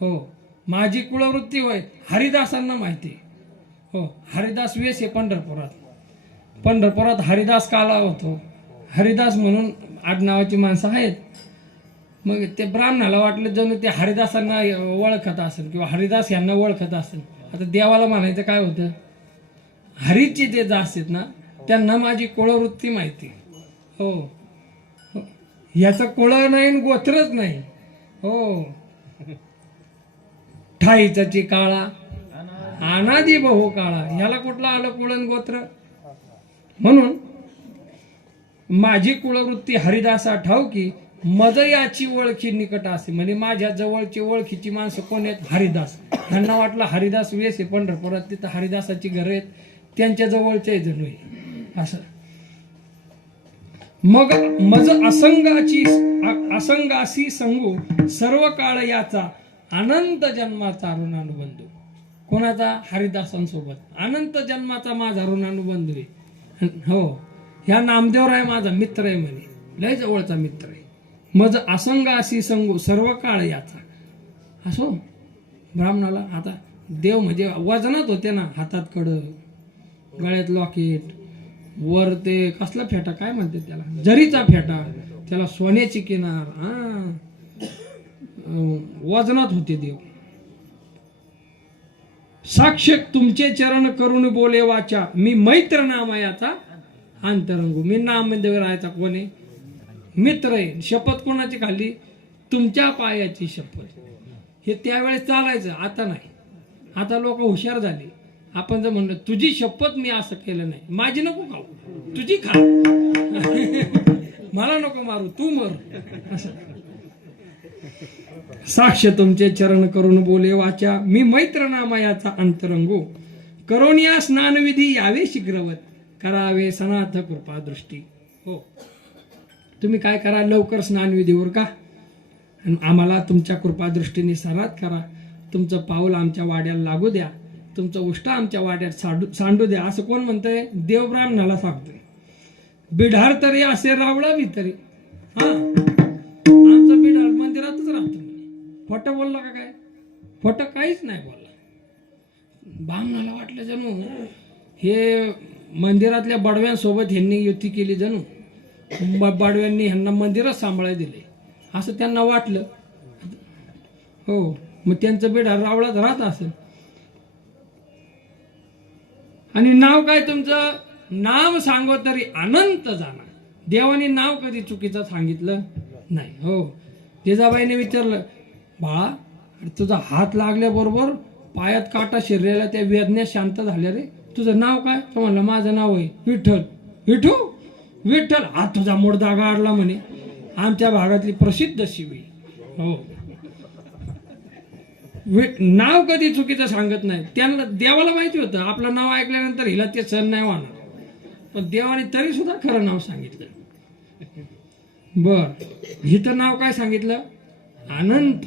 हो. माझी कुळवृत्ती होय हरिदासांना माहिती. हो. हरिदास वेस आहे पंढरपुरात हरिदास काला होतो. हरिदास म्हणून आडनावाची माणसं आहेत. मग ते ब्राह्मणाला वाटलं जणू ते हरिदासांना ओळखत असेल किंवा हरिदास यांना ओळखत असेल. आता देवाला म्हणायचं काय होतं? हरीची ते जास्त आहेत ना त्यांना माझी कुळवृत्ती माहिती. हो. याचं कुळ नाही गोत्रच नाही. हो. ठाईचाची काळा अनादी बहु काळा. ह्याला कुठला आलं कुळन गोत्र? म्हणून माझी कुळवृत्ती हरिदासा ठाऊकी मज याची ओळखी निकट असे. म्हणजे माझ्या जवळची ओळखीची माणसं कोण आहेत? हरिदास. ह्यांना वाटलं हरिदास वेस आहे पंढरपुरात तिथं हरिदासाची घरं आहेत त्यांच्या जवळचे जणू असं. मग मज असंगाशी संगू सर्व काळ याचा अनंत जन्माचा ऋणानुबंधू. कोणाचा? हरिदासांसोबत अनंत जन्माचा माझा ऋणानुबंधू आहे. हो. ह्या नामदेवराय माझा मित्र आहे म्हणे. लय जवळचा मित्र आहे. मज असंगाशी संगू सर्व काळ याचा. असो ब्राह्मणाला आता देव म्हणजे वजनात होते ना. हातात कड गळ्यात लॉकेट वर ते कसला फेटा काय म्हणते त्याला? जरीचा फेटा. त्याला सोन्याची किनार. वजनात होते देव. साक्ष तुमचे चरण करून बोले वाचा मी मैत्र नामयाचा अंतरंगू. मी नामदेव राहायचा कोण आहे? मित्र आहे. शपथ कोणाची खाल्ली? तुमच्या पायाची शपथ. हे त्यावेळेस चालायचं, आता नाही. आता लोक हुशार झाले. आपण जर म्हणलं तुझी शपथ मी असं केलं नाही, माझी नको खाऊ, तुझी खा. मला नको मारू, तू मर. असं साक्ष तुमचे चरण करून बोले वाचा, मी मैत्र नामयाचा अंतरंगो. करोनिया स्नानविधी यावे शीघ्रवत, करावे सनाथ कृपा दृष्टी. हो, तुम्ही काय करा, लवकर स्नानविधीवर का, आणि आम्हाला तुमच्या कृपादृष्टीने सरात करा. तुमचं पाऊल आमच्या वाड्याला लागू द्या, तुमचं उष्ट आमच्या वाड्यात सांडू द्या. असं कोण म्हणतंय? देव ब्राह्मणाला सांगतोय. बिढार तरी असे रावळा भितरी. हा, आमचं बिढार मंदिरातच राहतो. खोटं बोलला का काय? खोटं काहीच नाही बोलला. ब्राह्मणाला वाटलं जणू हे मंदिरातल्या बडव्यांसोबत ह्यांनी युती केली, जणू बडव्यांनी ह्यांना मंदिरच सांभाळायला दिले असं त्यांना वाटलं. हो, मग त्यांचं बिढार रावळात राहत असेल. आणि नाव काय तुमचं? नाव सांगो तरी अनंत जाणार. देवाने नाव कधी चुकीचं सांगितलं नाही. हो, जिजाबाईने विचारलं, बाळा तुझा हात लागल्याबरोबर पायात काटा शिरलेला, त्या वेदनेत शांत झाल्या रे, तुझं नाव काय? तो म्हणलं माझं नाव आहे विठ्ठल. विठू विठ्ठल, हा तुझा मुडदा गाडला म्हणे. आमच्या भागातली प्रसिद्ध शिवी. हो, नाव कधी चुकीचं सांगत नाही. त्यांना देवाला माहिती होतं आपलं नाव ऐकल्यानंतर हिला ते सण नाही होणार, पण देवाने तरी सुद्धा खरं नाव सांगितलं. बर, हिचं नाव काय सांगितलं? अनंत.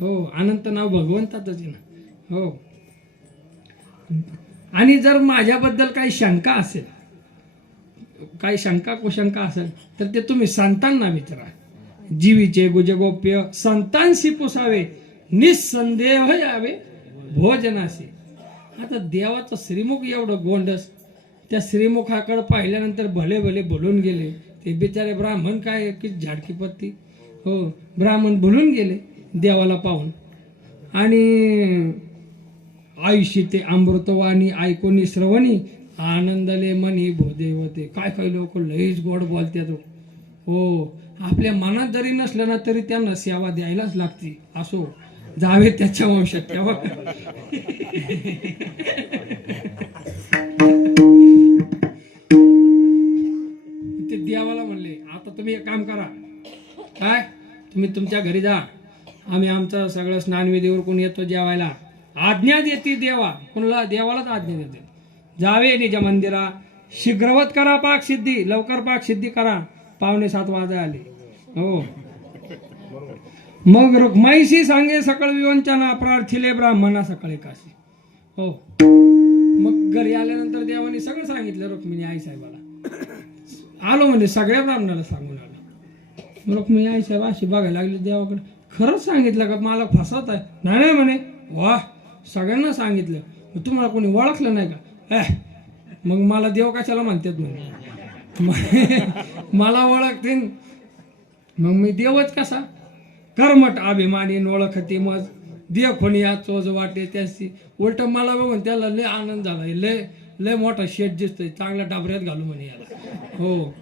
हो, अनंत नाव भगवंताच आहे ना. हो, आणि जर माझ्याबद्दल काही शंका असेल, काही शंका कुशंका असेल, तर ते तुम्ही संतांना विचारा. जीवीचे गुजगोप्य संतांशी पुसावे, निसंदेह यावे भोजनाशी. आता देवाचं श्रीमुख एवढं गोंडस, त्या श्रीमुखाकडे पाहिल्यानंतर भले भले बोलून गेले. ते बिचारे ब्राह्मण काय की झाडकी पत्ती. हो, ब्राह्मण बोलून गेले देवाला पाहून. आणि आयुष्य ते अमृतवाणी ऐकून श्रवणी, आनंदले मनी भोदेवते. काय काही लोक लईच गोड बोलतात. हो, आपल्या मनात जरी नसलं ना तरी त्यांना सेवा द्यायलाच लागते. असो, जावे त्याच्या वंशात तेव्हा. ते देवाला म्हणले, आता तुम्ही एक काम करा, काय तुम्ही तुमच्या घरी जा, आम्ही आमचं सगळं स्नानविधीवर कोण येतो जेवायला, आज्ञा देते देवा. कोणाला? देवालाच आज्ञा देते. जावे निज मंदिरा, शीघ्रवत करा पाक सिद्धी. लवकर पाक सिद्धी करा, 6:45 वाजा आले. हो, मग रुक्माईशी सांगे सकळ विवंचना, प्रार्थिले ब्राह्मणा सकाळी काशी. हो, मग घरी आल्यानंतर देवाने सगळं सांगितलं रुक्मिणी आई साहेबाला. आलो म्हणजे सगळ्या ब्राह्मणाला सांगून आलो. रुक्मिणी आई साहेब अशी बघायला लागली देवाकडे. खरंच सांगितलं का? मला फसवत आहे? नाही म्हणे. वा, सगळ्यांना सांगितलं. तुम्हाला कोणी ओळखलं नाही का? मग मला देव कशाला म्हणतात म्हणे. मला ओळखतीन मग मी देवच कसा? कर्मट अभिमानी ओळखते मज, देव कोणी या चोज वाटे त्याची. उलट मला बघून त्याला लय आनंद झाला. लय लय मोठा शेट दिसतोय, चांगल्या डाबऱ्यात घालू म्हणे याला. हो,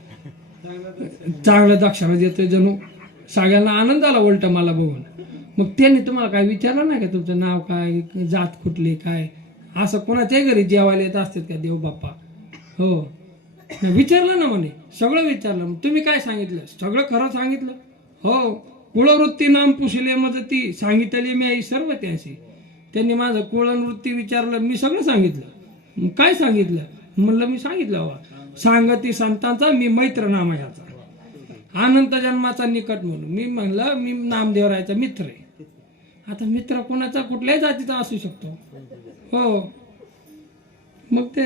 चांगलं दक्षिणा देतोय जणू. सगळ्यांना आनंद झाला उलट मला बघून. मग त्यांनी तुम्हाला काय विचारलं नाही का? तुमचं नाव काय, जात कुठली, काय? असं कोणाच्याही घरी जेवायला येत असतात का देव बाप्पा? हो, विचारलं ना म्हणे, सगळं विचारलं. तुम्ही काय सांगितलं? सगळं खरं सांगितलं. हो, कुळवृत्ती नाम पुसले मदती, सांगितली मी आई सर्व त्याशी. त्यांनी माझं कुळवृत्ती विचारलं, मी सगळं सांगितलं. काय सांगितलं? म्हणलं मी सांगितलं वा, सांगती संतांचा मी मैत्र नामयाचा, अनंत जन्माचा निकट म्हणून. मी म्हणलं मी नामदेवरायाचा मित्र आहे. आता मित्र कोणाचा कुठल्याही जातीचा असू शकतो. हो, मग ते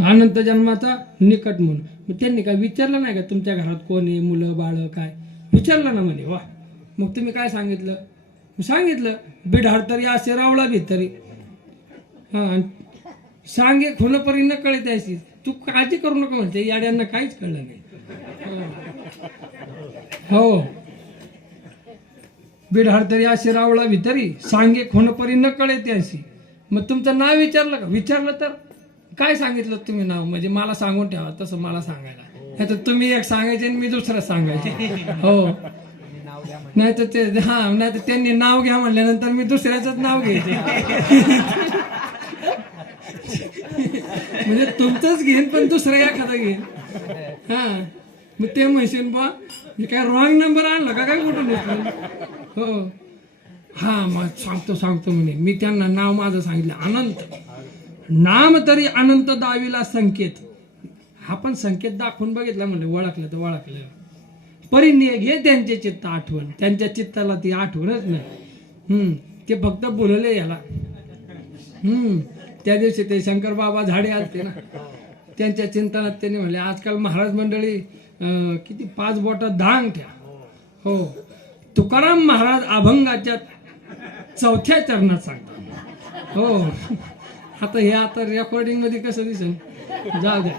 अनंत जन्माचा निकट म्हणून. मग त्यांनी काय विचारलं नाही का तुमच्या घरात कोण आहे, मुलं बाळ काय? विचारलं ना म्हणे. वा, मग तुम्ही काय सांगितलं? सांगितलं बिढार तरी असे रावळा भितरी. हा, सांगे खुनपरी न कळे त्याशी. तू काळजी करू नका म्हणते, याड्यांना काहीच कळलं नाही. हो, बिढार तरी असे रावळा भितरी, सांगे खुनपरी न कळे त्याशी. मग तुमचं नाव विचारलं का? विचारलं तर काय सांगितलं तुम्ही नाव? म्हणजे मला सांगून ठेवा तसं मला सांगायला. नाही तर तुम्ही एक सांगायचे आणि मी दुसरं सांगायचे. हो, नाही तर ते नाही तर त्यांनी नाव घ्या म्हणल्यानंतर मी दुसऱ्याचंच नाव घ्यायचे. म्हणजे तुमचंच घेईन पण दुसरं एखादं घेईन. हा मग ते म्हणशील बा मी काय रॉंग नंबर आणला का काय कुठून घेतलं. हो हा मग सांगतो म्हणे. मी त्यांना नाव माझं सांगितलं अनंत. नाम तरी अनंत दावीला संकेत. हा पण संकेत दाखवून बघितला म्हणजे ओळखलं तर ओळखलं. परिनिय घे त्यांचे चित्त आठवण. त्यांच्या चित्ताला ती आठवणच नाही. ते फक्त बोलले याला. त्या दिवशी ते शंकर बाबा झाडे आलते ना, त्यांच्या चिंतनात त्यांनी म्हणले आजकाल महाराज मंडळी किती 5 बोटात 10 अंगठ्या. हो तुकाराम महाराज अभंगाच्या 4थ्या चरणात सांगतात. हो आता रेकॉर्डिंग मध्ये कसं दिसेल जाऊ द्या.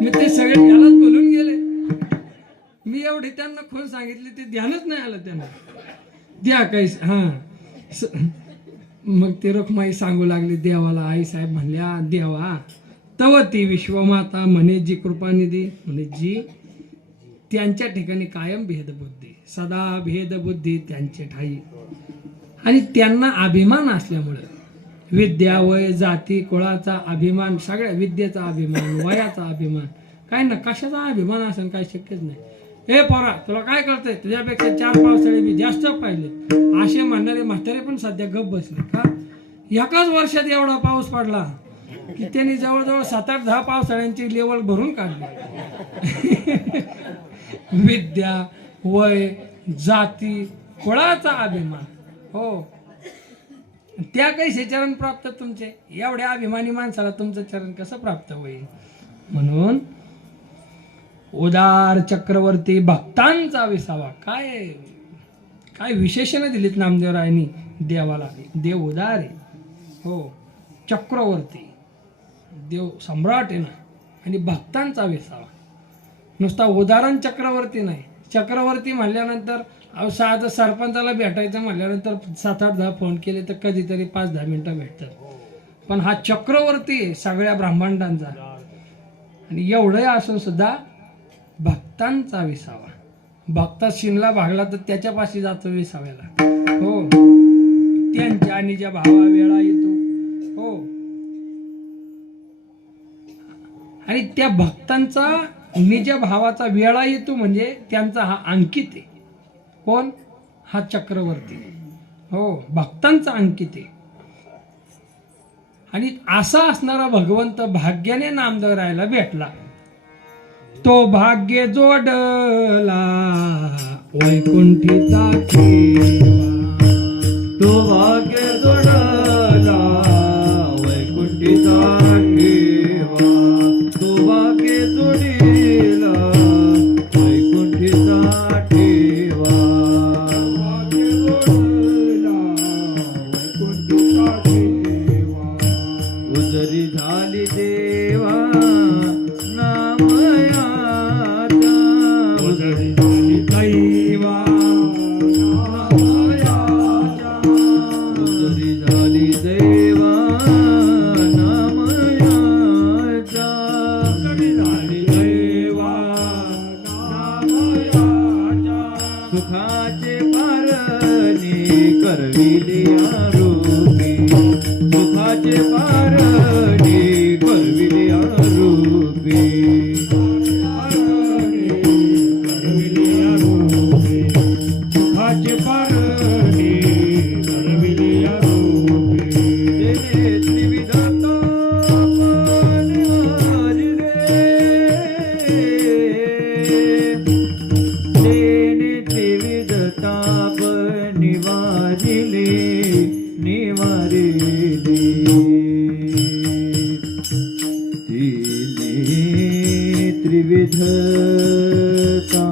मी ते सगळे यालाच बोलून गेले. मी एवढी त्यांना खोल सांगितली ते ध्यानच नाही आलं त्यांना. द्या काही मग ते रुक्माई सांगू लागली देवाला. आई साहेब म्हणल्या देवा तव ती विश्वमाता म्हणे जी कृपानिधी म्हणे जी त्यांच्या ठिकाणी कायम भेदबुद्धी सदा भेदबुद्धी त्यांचे ठाई. आणि त्यांना अभिमान असल्यामुळं विद्या वय जाती कुळाचा अभिमान, सगळ्या विद्येचा अभिमान, वयाचा अभिमान, काय ना कशाचा अभिमान असेल काय शक्यच नाही. ए पोरा तुला काय कळतंय, तुझ्यापेक्षा 4 पावसाळे मी जास्त पाहिले असे म्हणणारे म्हातारे पण सध्या गप बसले. का एकाच वर्षात एवढा पाऊस पडला की त्यांनी जवळजवळ 7-8-10 पावसाळ्यांची लेवल भरून काढली. विद्या वय जाती कुळाचा अभिमान. हो त्या कैसे चरण प्राप्त तुमचे. एवढ्या अभिमानी माणसाला तुमचं चरण कसं प्राप्त होईल. म्हणून उदार चक्रवर्ती भक्तांचा विसावा. काय काय विशेषणं दिलीत नामदेवरायांनी देवाला. देव उदार आहे. हो चक्रवर्ती देव सम्राट आहे ना. आणि भक्तांचा विसावा. नुसता उदाहरण चक्रवर्ती नाही. चक्रवर्ती म्हणल्यानंतर साधं सरपंचाला भेटायचं म्हणल्यानंतर 7-8-10 फोन केले तर कधीतरी 5-10 मिनिटं भेटतात. पण हा चक्रवर्ती आहे सगळ्या ब्रह्मांडांचा. आणि एवढं असून सुद्धा भक्तांचा विसावा. भक्त शिनला भागला तर त्याच्यापाशी जातो विसाव्याला. हो त्यांच्या निज भावा वेळा येतो. हो आणि त्या भक्तांचा निज भावाचा वेळा येतो म्हणजे त्यांचा हा अंकित आहे. कोण हा चक्रवर्ती. हो भक्तांचा अंकित आहे. आणि असा असणारा भगवंत भाग्याने नामदेवरायाला भेटला. तो भाग्य जोडला वैकुंठीचा ठेवा. तो भाग्य जोडला वैकुंठीचा ठेवा. तो भाग्य जोडीला वैकुंठीचा ठेवा. भाग्य जोडला वैकुंठीचा ठेवा. उजरी झाली देवा नामयाचा. उजरी झाली दैवा नामयाचा. उजरी झाली देवा नामयाचा. उजरी झाली दैवा नामयाचा. सुखाचे पारणी करविली आरोपी. सुखाचे पारणी करविली आरोपी. सुखाचे पारणी करविली आरोपी. तेने त्रिविधता निवारी रे. तेने त्रिविधता निवारिले निवारिले. तिने त्रिविधता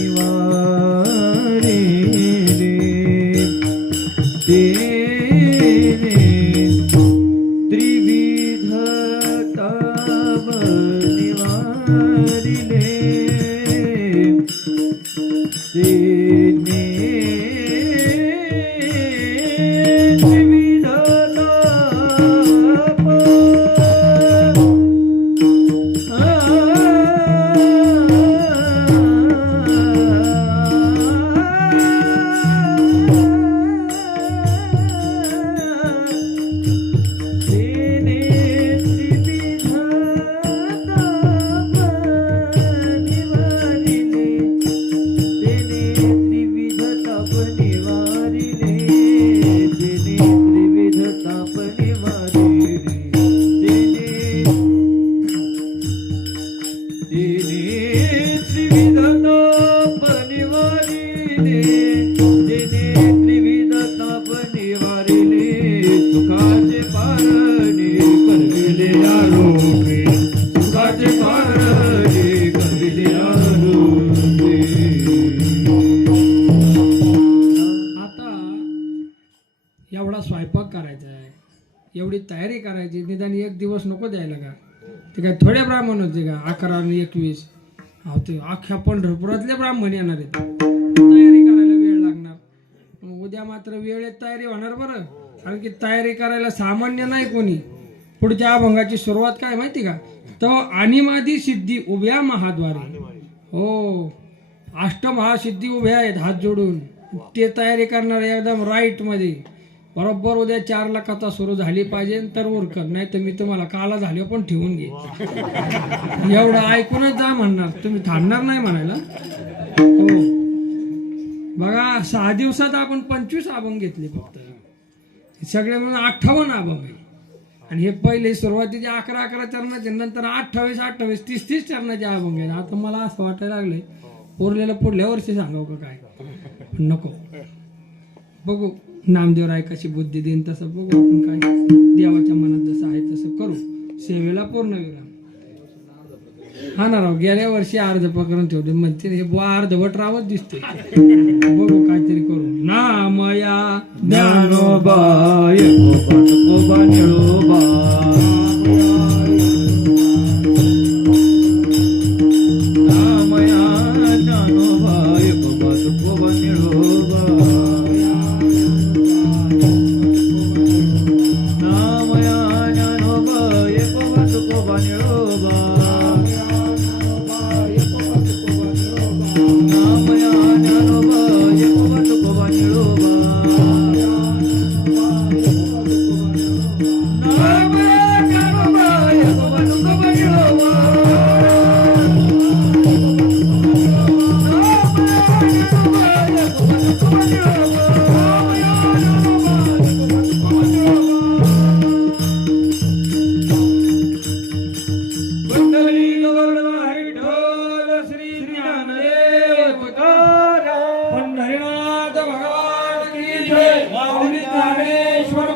निवारिले. तेने त्रिविधता निवारिले. तेने त्रिविधता एवढी तयारी करायची, निदान एक दिवस नको द्यायला का? ते काय थोडे ब्राह्मण होते का? 11 आणि 21 अहो ते अख्ख्या पंढरपुरातले ब्राह्मण येणार आहेत, तयारी करायला वेळ लागणार. पण उद्या मात्र वेळेत तयारी होणार बरं, कारण की तयारी करायला सामान्य नाही कोणी. पुढच्या अभंगाची सुरुवात काय माहिती का? तो अनिमादी सिद्धी उभ्या महाद्वारे. हो, अष्टमहासिद्धी उभ्या आहेत हात जोडून, ते तयारी करणार एकदम राईट मध्ये. बरोबर उद्या 4ला कथा सुरू झाली पाहिजे तर उरकत, नाही तर मी तुम्हाला काला झाले पण ठेवून घे. एवढं ऐकूनच जा म्हणणार, तुम्ही थांबणार नाही म्हणायला. हो बघा, 6 दिवसात आपण 25 अभंग घेतले फक्त, सगळे म्हणून 58 अभंग आहे. आणि हे पहिले सुरुवातीचे 11 चरणाचे, नंतर 28 30 चरणाचे अभंग आहे. आता मला असं वाटायला लागलंय उरलेलं पुढल्या वर्षी सांगावं का काय, नको. बघू नामदेवराय कशी बुद्धी देईन तसं बघू आपण, काय देवाच्या मनात जसं आहे तसं करू. सेवेला पूर्ण विराम. हा ना राव, गेल्या वर्षी अर्ध प्रकरण ठेवले म्हणते, हे बुवा अर्धवट रावत दिसते. बघू काहीतरी करू. नामया ज्ञानोबा एकोबा तुकोबा निळोबा, नामया ज्ञानोबा एकोबा तुकोबा निळोबा, नामया ज्ञानोबा एकोबा तुकोबा निळोबा, नामया ज्ञानोबा एकोबा तुकोबा निळोबा,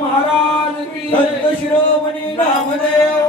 महाराज की जय. शिरोमणी नामदेव